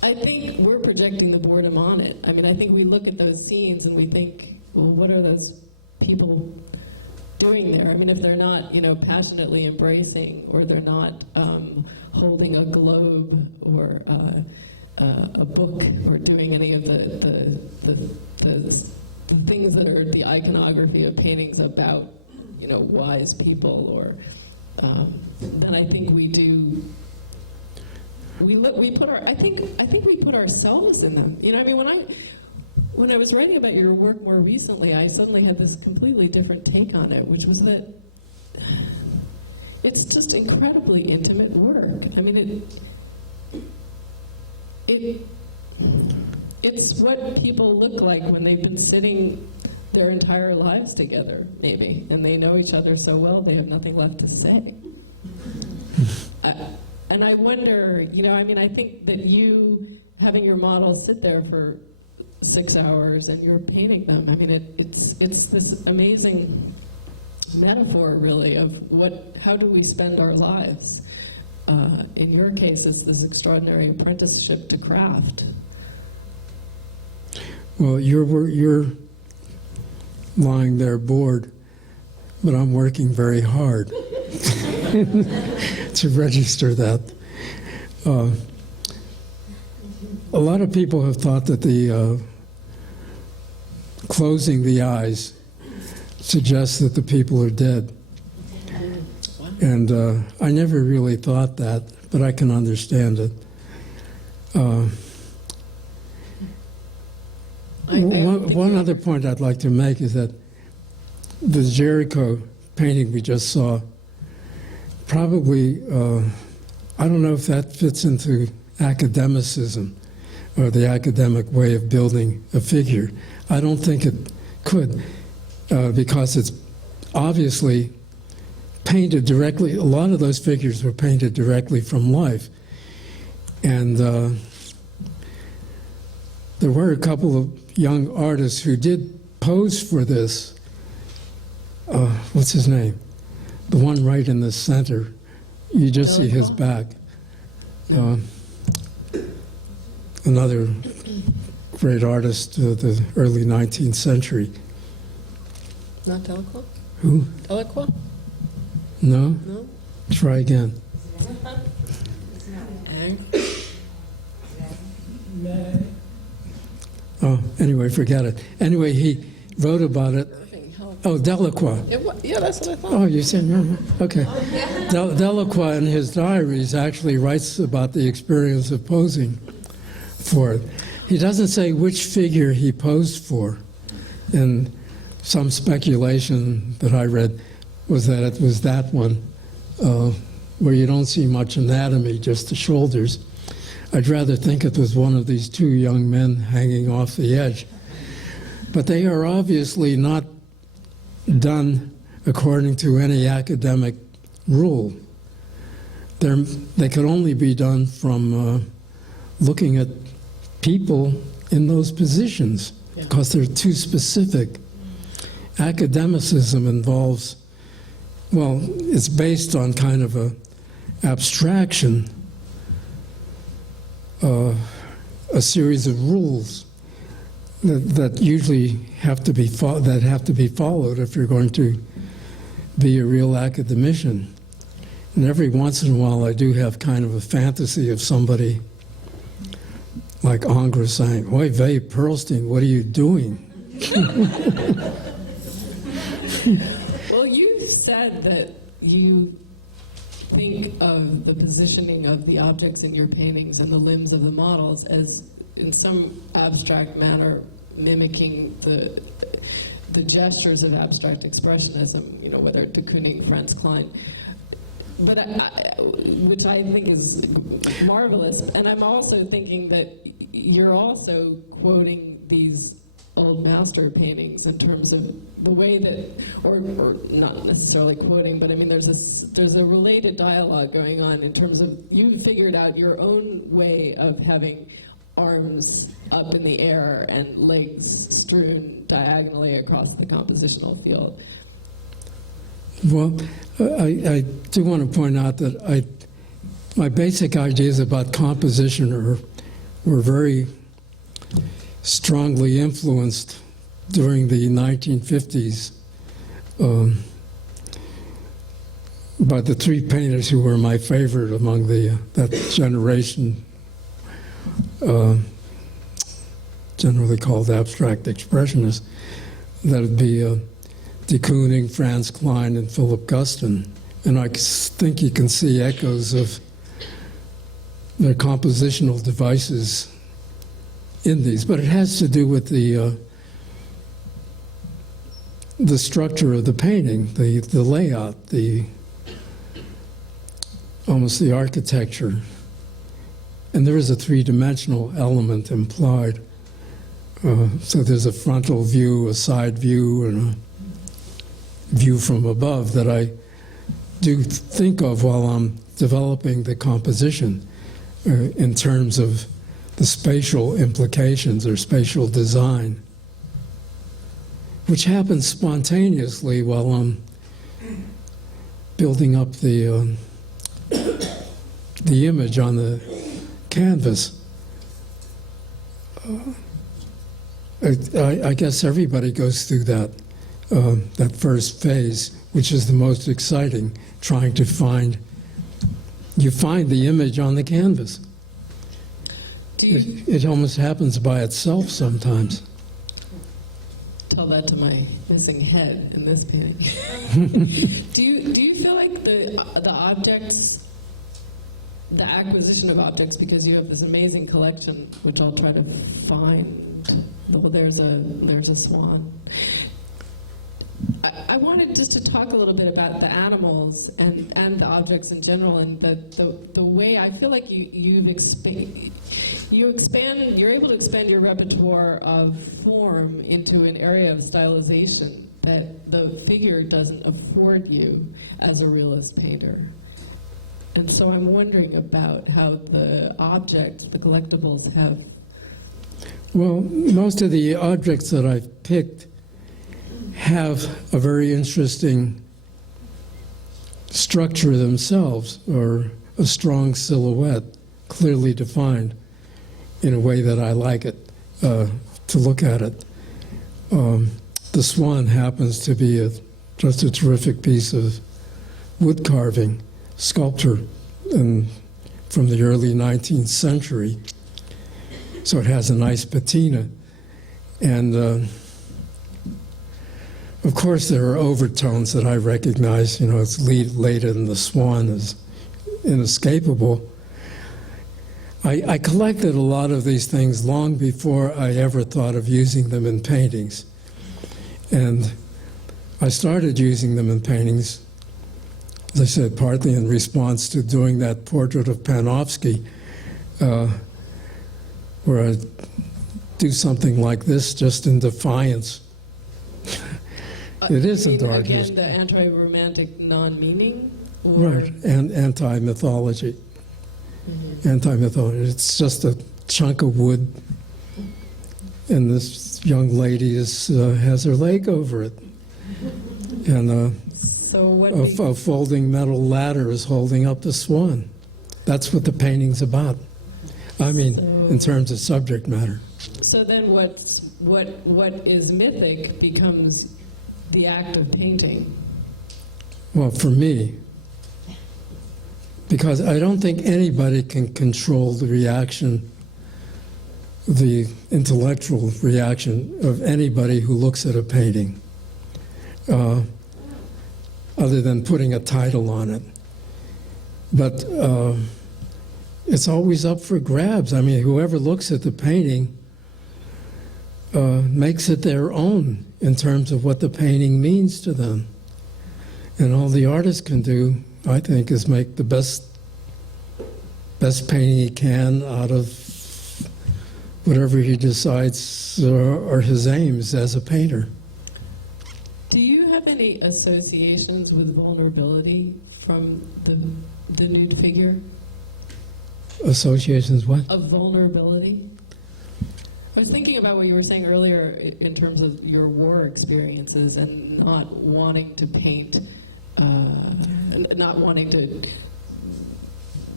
I think we're projecting the boredom on it. I mean, I think we look at those scenes and we think, well, what are those people doing there? I mean, if they're not, passionately embracing, or they're not holding a globe or a book, or doing any of the things that are the iconography of paintings about, wise people, or then I think we do. I think we put ourselves in them. I mean, when I was writing about your work more recently, I suddenly had this completely different take on it, which was that it's just incredibly intimate work. I mean, it's what people look like when they've been sitting their entire lives together, maybe, and they know each other so well they have nothing left to say. And I wonder, I think that you having your models sit there for 6 hours and you're painting them, I mean, it's this amazing metaphor, really, of how do we spend our lives? In your case, it's this extraordinary apprenticeship to craft. Well, you're lying there bored, but I'm working very hard to register that. A lot of people have thought that the closing the eyes suggests that the people are dead. And I never really thought that, but I can understand it. One other point I'd like to make is that the Jericho painting we just saw, probably, I don't know if that fits into academicism or the academic way of building a figure. I don't think it could, because it's obviously painted directly. A lot of those figures were painted directly from life. And there were a couple of young artists who did pose for this. What's his name? The one right in the center. You just see his back. Another great artist of the early 19th century. Not Delacroix? Who? Delacroix? No? No? Try again. Oh, anyway, forget it. Anyway, he wrote about it. Oh, Delacroix. Yeah, that's what I thought. Oh, you said no? Okay. Delacroix in his diaries actually writes about the experience of posing for it. He doesn't say which figure he posed for. And some speculation that I read was that it was that one, where you don't see much anatomy, just the shoulders. I'd rather think it was one of these two young men hanging off the edge. But they are obviously not done according to any academic rule. They could only be done from looking at people in those positions, because they're too specific. Academicism involves, well, it's based on kind of a abstraction, a series of rules that usually have to be followed if you're going to be a real academician. And every once in a while, I do have kind of a fantasy of somebody like Ingres saying, "Oi, vey, Pearlstein, what are you doing?" Well, you said that you think of the positioning of the objects in your paintings and the limbs of the models as, in some abstract manner, mimicking the gestures of abstract expressionism, whether de Kooning, Franz Klein, but which I think is marvelous. And I'm also thinking that you're also quoting these old master paintings in terms of the way that, or not necessarily quoting, but I mean there's a related dialogue going on in terms of you figured out your own way of having arms up in the air and legs strewn diagonally across the compositional field. Well, I do want to point out that my basic ideas about composition were very strongly influenced during the 1950s by the three painters who were my favorite among that generation, generally called abstract expressionists. That would be de Kooning, Franz Klein, and Philip Guston. And I think you can see echoes of their compositional devices in these, but it has to do with the structure of the painting, the layout, almost the architecture. And there is a three-dimensional element implied. So there's a frontal view, a side view, and a view from above that I do think of while I'm developing the composition in terms of the spatial implications or spatial design, which happens spontaneously while I'm building up the image on the canvas. I guess everybody goes through that first phase, which is the most exciting, trying to find the image on the canvas. It almost happens by itself sometimes. Tell that to my missing head in this painting. Do you feel like the objects, the acquisition of objects, because you have this amazing collection, which I'll try to find. Well, there's a swan. I wanted just to talk a little bit about the animals and the objects in general, and the way I feel like you're able to expand your repertoire of form into an area of stylization that the figure doesn't afford you as a realist painter. And so I'm wondering about how the objects, the collectibles, have... Well, most of the objects that I've picked have a very interesting structure themselves, or a strong silhouette, clearly defined in a way that I like it, to look at it. The swan happens to be just a terrific piece of wood carving, sculpture from the early 19th century. So it has a nice patina. And of course there are overtones that I recognize. You know, it's laid in the swan is inescapable. I collected a lot of these things long before I ever thought of using them in paintings. And I started using them in paintings, as I said, partly in response to doing that portrait of Panofsky, where I do something like this just in defiance. It isn't art. Again, the anti-romantic non-meaning? Right, and anti-mythology. Mm-hmm. Anti-mythology. It's just a chunk of wood, and this young lady has her leg over it. And so a folding metal ladder is holding up the swan. That's what the painting's about. I mean, in terms of subject matter. So then what is mythic becomes the act of painting. Well, for me, because I don't think anybody can control the reaction, the intellectual reaction of anybody who looks at a painting, other than putting a title on it. But it's always up for grabs. I mean, whoever looks at the painting makes it their own in terms of what the painting means to them. And all the artist can do, I think, is make the best painting he can out of whatever he decides are his aims as a painter. Do you have any associations with vulnerability from the nude figure? Associations what? Of vulnerability? I was thinking about what you were saying earlier in terms of your war experiences and not wanting to paint, not wanting to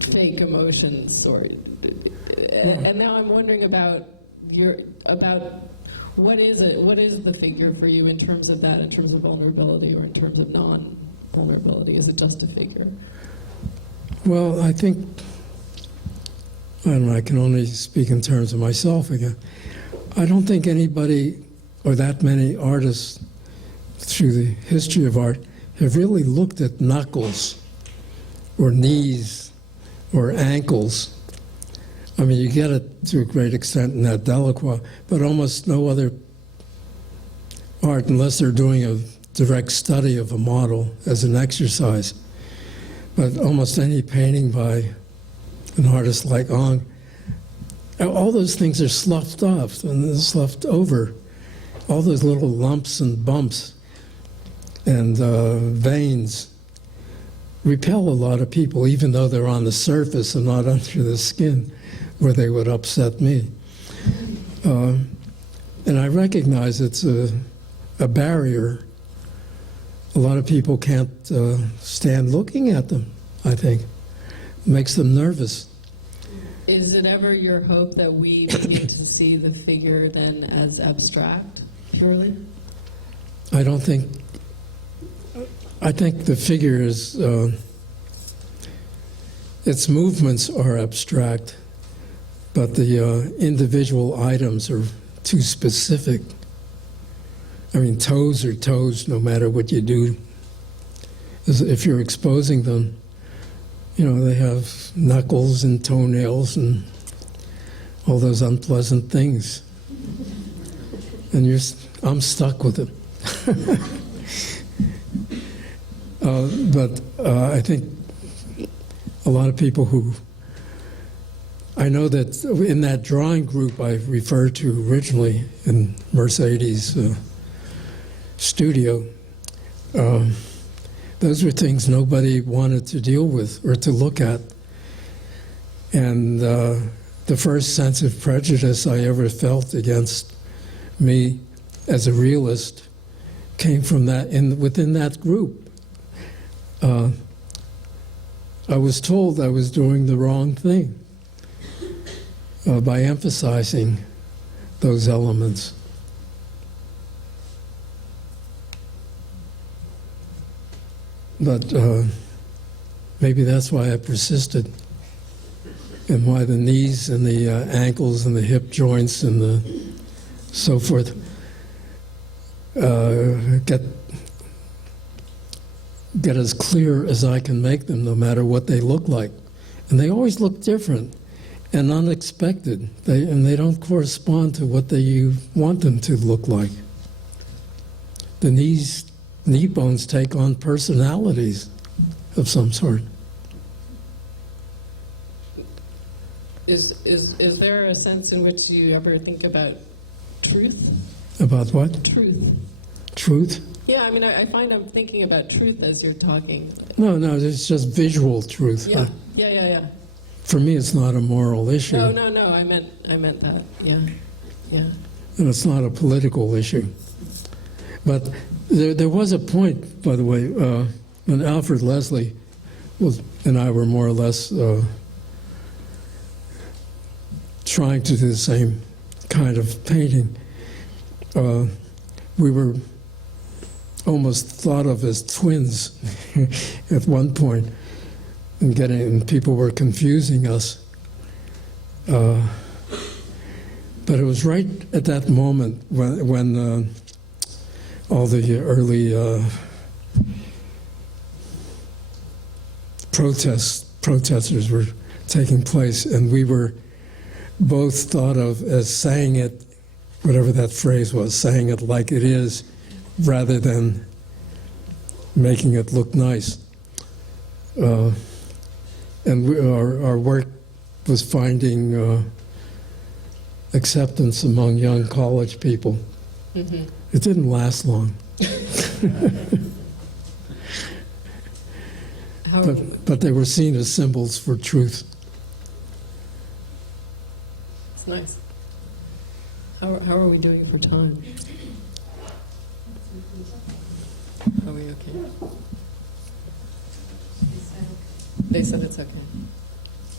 fake emotions, or and now I'm wondering about what is the figure for you in terms of that, in terms of vulnerability or in terms of non-vulnerability? Is it just a figure? Well, I think, I don't know, I can only speak in terms of myself again. I don't think anybody or that many artists through the history of art have really looked at knuckles or knees or ankles. I mean, you get it to a great extent in that Delacroix, but almost no other art, unless they're doing a direct study of a model as an exercise. But almost any painting by an artist like Ong, all those things are sloughed off and sloughed over. All those little lumps and bumps and veins repel a lot of people, even though they're on the surface and not under the skin, where they would upset me. And I recognize it's a barrier. A lot of people can't stand looking at them, I think. It makes them nervous. Is it ever your hope that we begin to see the figure then as abstract, purely? I don't think, I think the figure is, its movements are abstract, but the individual items are too specific. I mean, toes are toes no matter what you do. If you're exposing them, you know, they have knuckles and toenails and all those unpleasant things. And I'm stuck with it. But I think a lot of people who, I know that in that drawing group I referred to originally in Mercedes' studio, those were things nobody wanted to deal with or to look at. And the first sense of prejudice I ever felt against me as a realist came from that, within that group. I was told I was doing the wrong thing by emphasizing those elements. But maybe that's why I persisted, and why the knees and the ankles and the hip joints and the so forth get as clear as I can make them, no matter what they look like. And they always look different and unexpected, and they don't correspond to what you want them to look like. The knee bones take on personalities of some sort. Is there a sense in which you ever think about truth? About what? Truth. Truth? Yeah, I mean, I find I'm thinking about truth as you're talking. No, it's just visual truth. Yeah. For me, it's not a moral issue. Oh, no, I meant that. Yeah. And it's not a political issue. But there was a point, by the way, when Alfred Leslie and I were more or less trying to do the same kind of painting. We were almost thought of as twins at one point, and people were confusing us. But it was right at that moment when all the early protesters were taking place, and we were both thought of as saying it, whatever that phrase was, saying it like it is, rather than making it look nice. And our work was finding acceptance among young college people. Mm-hmm. It didn't last long. But they were seen as symbols for truth. It's nice. How are we doing for time? Are we okay? They said it's okay.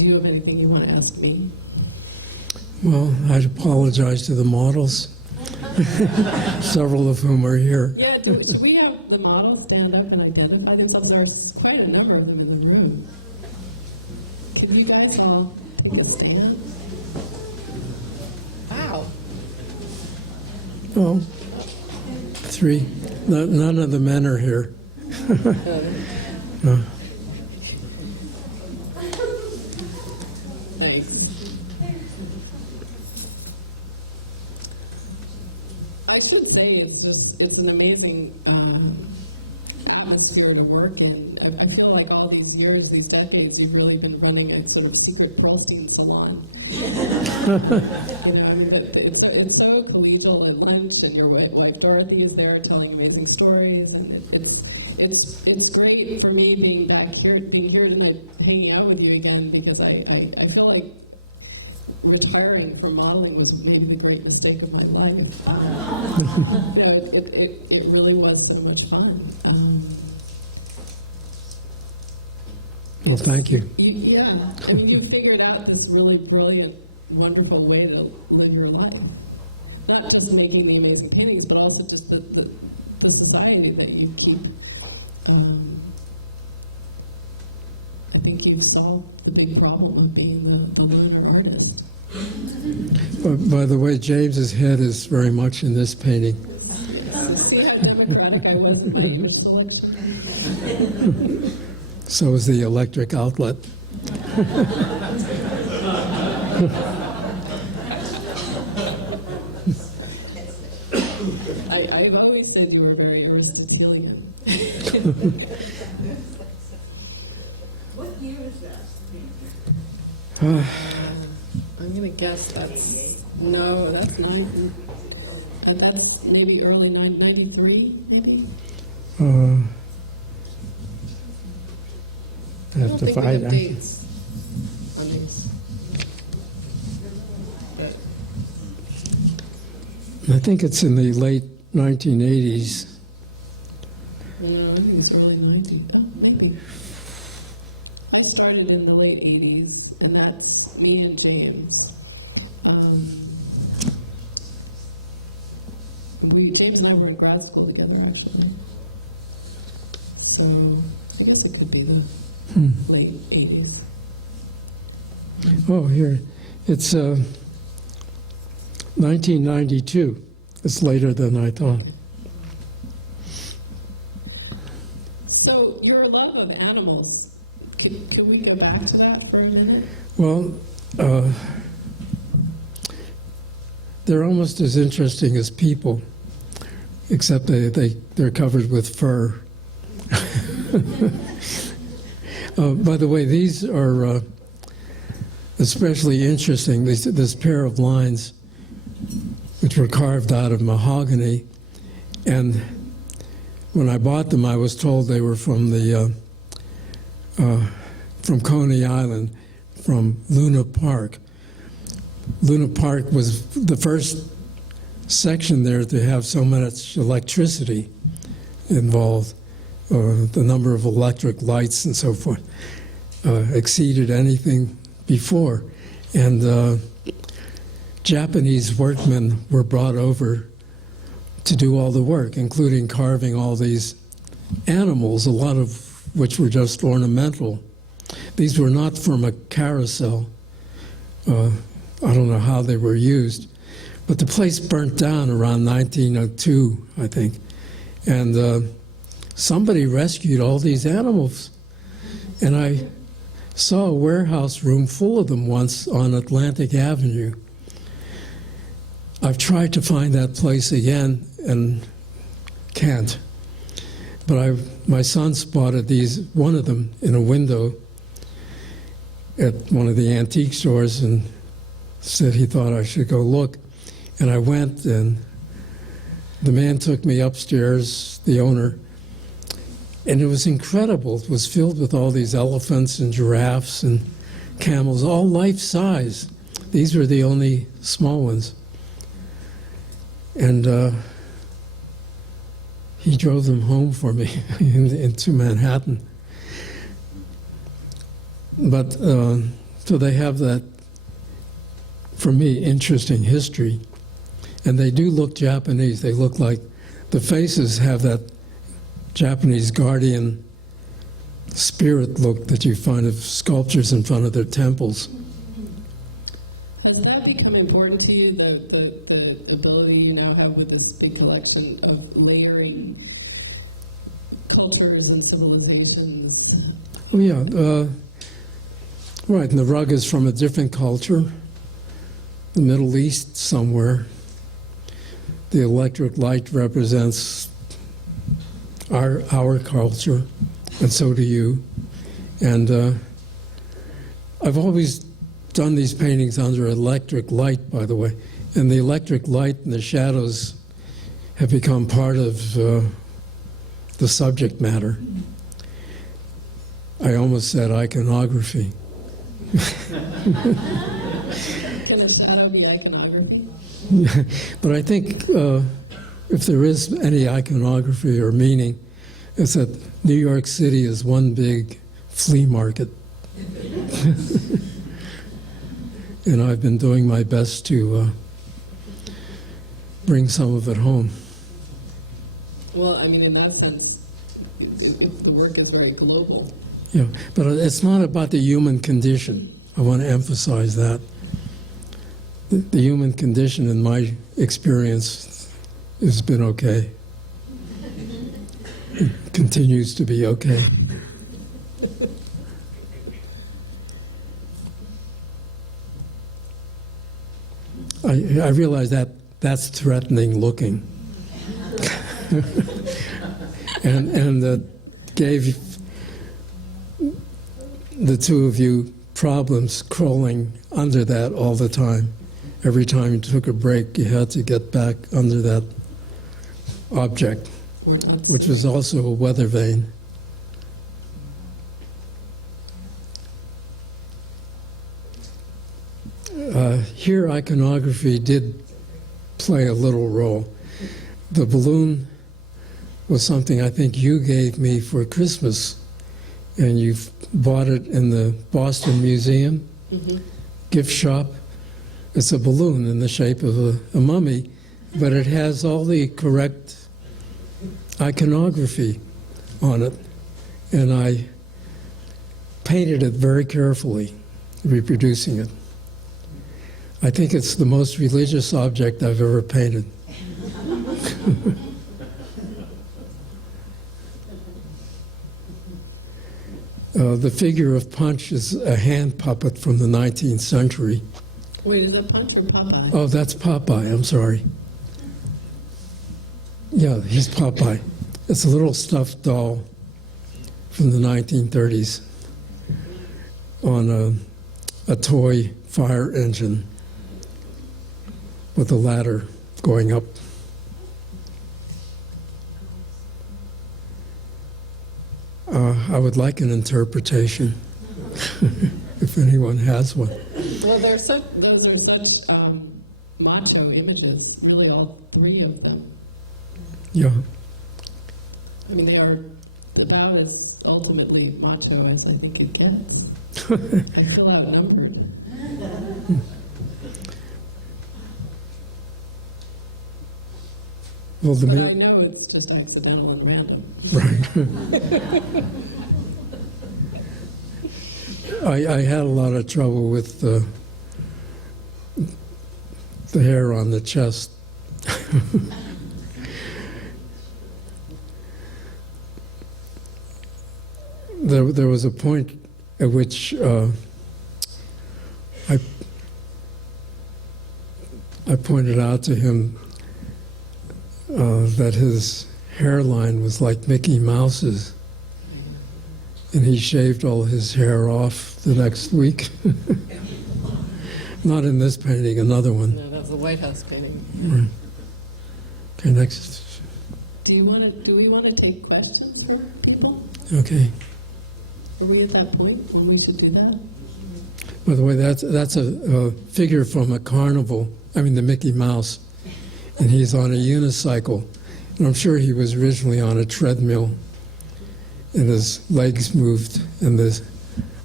do you have anything you want to ask me? Well, I'd apologize to the models, several of whom are here. Yeah, do we have the models stand up and identify themselves? There's quite a number of them in the room. Can you guys all take a stand? Wow. Oh, three. None of the men are here. Nice. I should say it's an amazing atmosphere to work in. I feel like all these years, these decades, we've really been running a sort of secret Pearlstein salon. It's so collegial at lunch, and like Dorothy is there telling amazing stories, and it's great for me being back here, being here and like hanging out with you again, because I feel like retiring from modeling was maybe a great mistake of my life. It really was so much fun. Well, thank you. Yeah, I mean, you figured out this really brilliant, wonderful way to live your life. Not just making the amazing paintings, but also just the society that you keep. I think you solved the big problem of being a living artist. By the way, James's head is very much in this painting. See how democratic I was in my first selection? So is the electric outlet. I've always said you were very versatile. What year is that? I'm going to guess that's, no, that's not. That's maybe early 1993, maybe? I don't think we have dates on these. I think it's in the late 1980s. I think it's early 1990s. I started in the late 80s, and that's me and James. James and I were in grad school together, actually. So I guess it could be the late 80s. Oh, here. It's 1992. It's later than I thought. So your love of animals, can we go back to that for a minute? Well, they're almost as interesting as people, except they're covered with fur. By the way, these are especially interesting. This pair of lines, which were carved out of mahogany, and when I bought them, I was told they were from from Coney Island, from Luna Park. Luna Park was the first section there to have so much electricity involved. The number of electric lights and so forth exceeded anything before. And Japanese workmen were brought over to do all the work, including carving all these animals, a lot of which were just ornamental. These were not from a carousel. I don't know how they were used. But the place burnt down around 1902, I think. And somebody rescued all these animals. And I saw a warehouse room full of them once on Atlantic Avenue. I've tried to find that place again and can't. But my son spotted one of them in a window at one of the antique stores and said he thought I should go look. And I went, and the man took me upstairs, the owner, and it was incredible. It was filled with all these elephants and giraffes and camels, all life-size. These were the only small ones. And he drove them home for me into Manhattan. But So they have that, for me, interesting history. And they do look Japanese. They look like, the faces have that Japanese guardian spirit look that you find of sculptures in front of their temples. Has that become important to you, the ability you now have with this big collection of layering cultures and civilizations? Oh, yeah. Right, and the rug is from a different culture, the Middle East somewhere. The electric light represents our culture, and so do you. And I've always done these paintings under electric light, by the way, and the electric light and the shadows have become part of the subject matter. I almost said iconography. Kind of shadow the iconography? But I think if there is any iconography or meaning, it's that New York City is one big flea market. And I've been doing my best to bring some of it home. Well, I mean, in that sense, the work is very global. Yeah, but it's not about the human condition. I want to emphasize that. The human condition, in my experience, has been okay. It continues to be okay. I realize that that's threatening looking. and that gave the two of you problems crawling under that all the time. Every time you took a break, you had to get back under that object, which was also a weather vane. Here, iconography did play a little role. The balloon was something I think you gave me for Christmas, and you bought it in the Boston Museum gift shop. It's a balloon in the shape of a mummy, but it has all the correct iconography on it, and I painted it very carefully, reproducing it. I think it's the most religious object I've ever painted. The figure of Punch is a hand puppet from the 19th century. Wait, is that Punch or Popeye? Oh, that's Popeye, I'm sorry. Yeah, he's Popeye. It's a little stuffed doll from the 1930s on a toy fire engine with a ladder going up. I would like an interpretation, if anyone has one. Well, those are such macho images, really all three of them. Yeah. I mean, the vow is ultimately macho, as I think it gets. I feel outnumbered. Well, But I know it's just accidental and random. right. I had a lot of trouble with the hair on the chest. There was a point at which I pointed out to him that his hairline was like Mickey Mouse's, and he shaved all his hair off the next week. Not in this painting, another one. No, that was the White House painting. Right. Okay, next. Do we want to take questions for people? Okay. Are we at that point when we should do that? By the way, that's a figure from a carnival. I mean, the Mickey Mouse, and he's on a unicycle, and I'm sure he was originally on a treadmill, and his legs moved, and the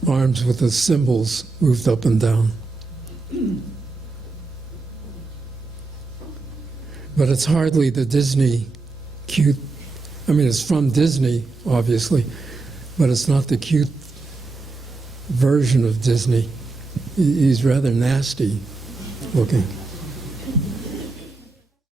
arms with the symbols moved up and down. But it's hardly the Disney cute, I mean, it's from Disney, obviously, but it's not the cute version of Disney. He's rather nasty looking.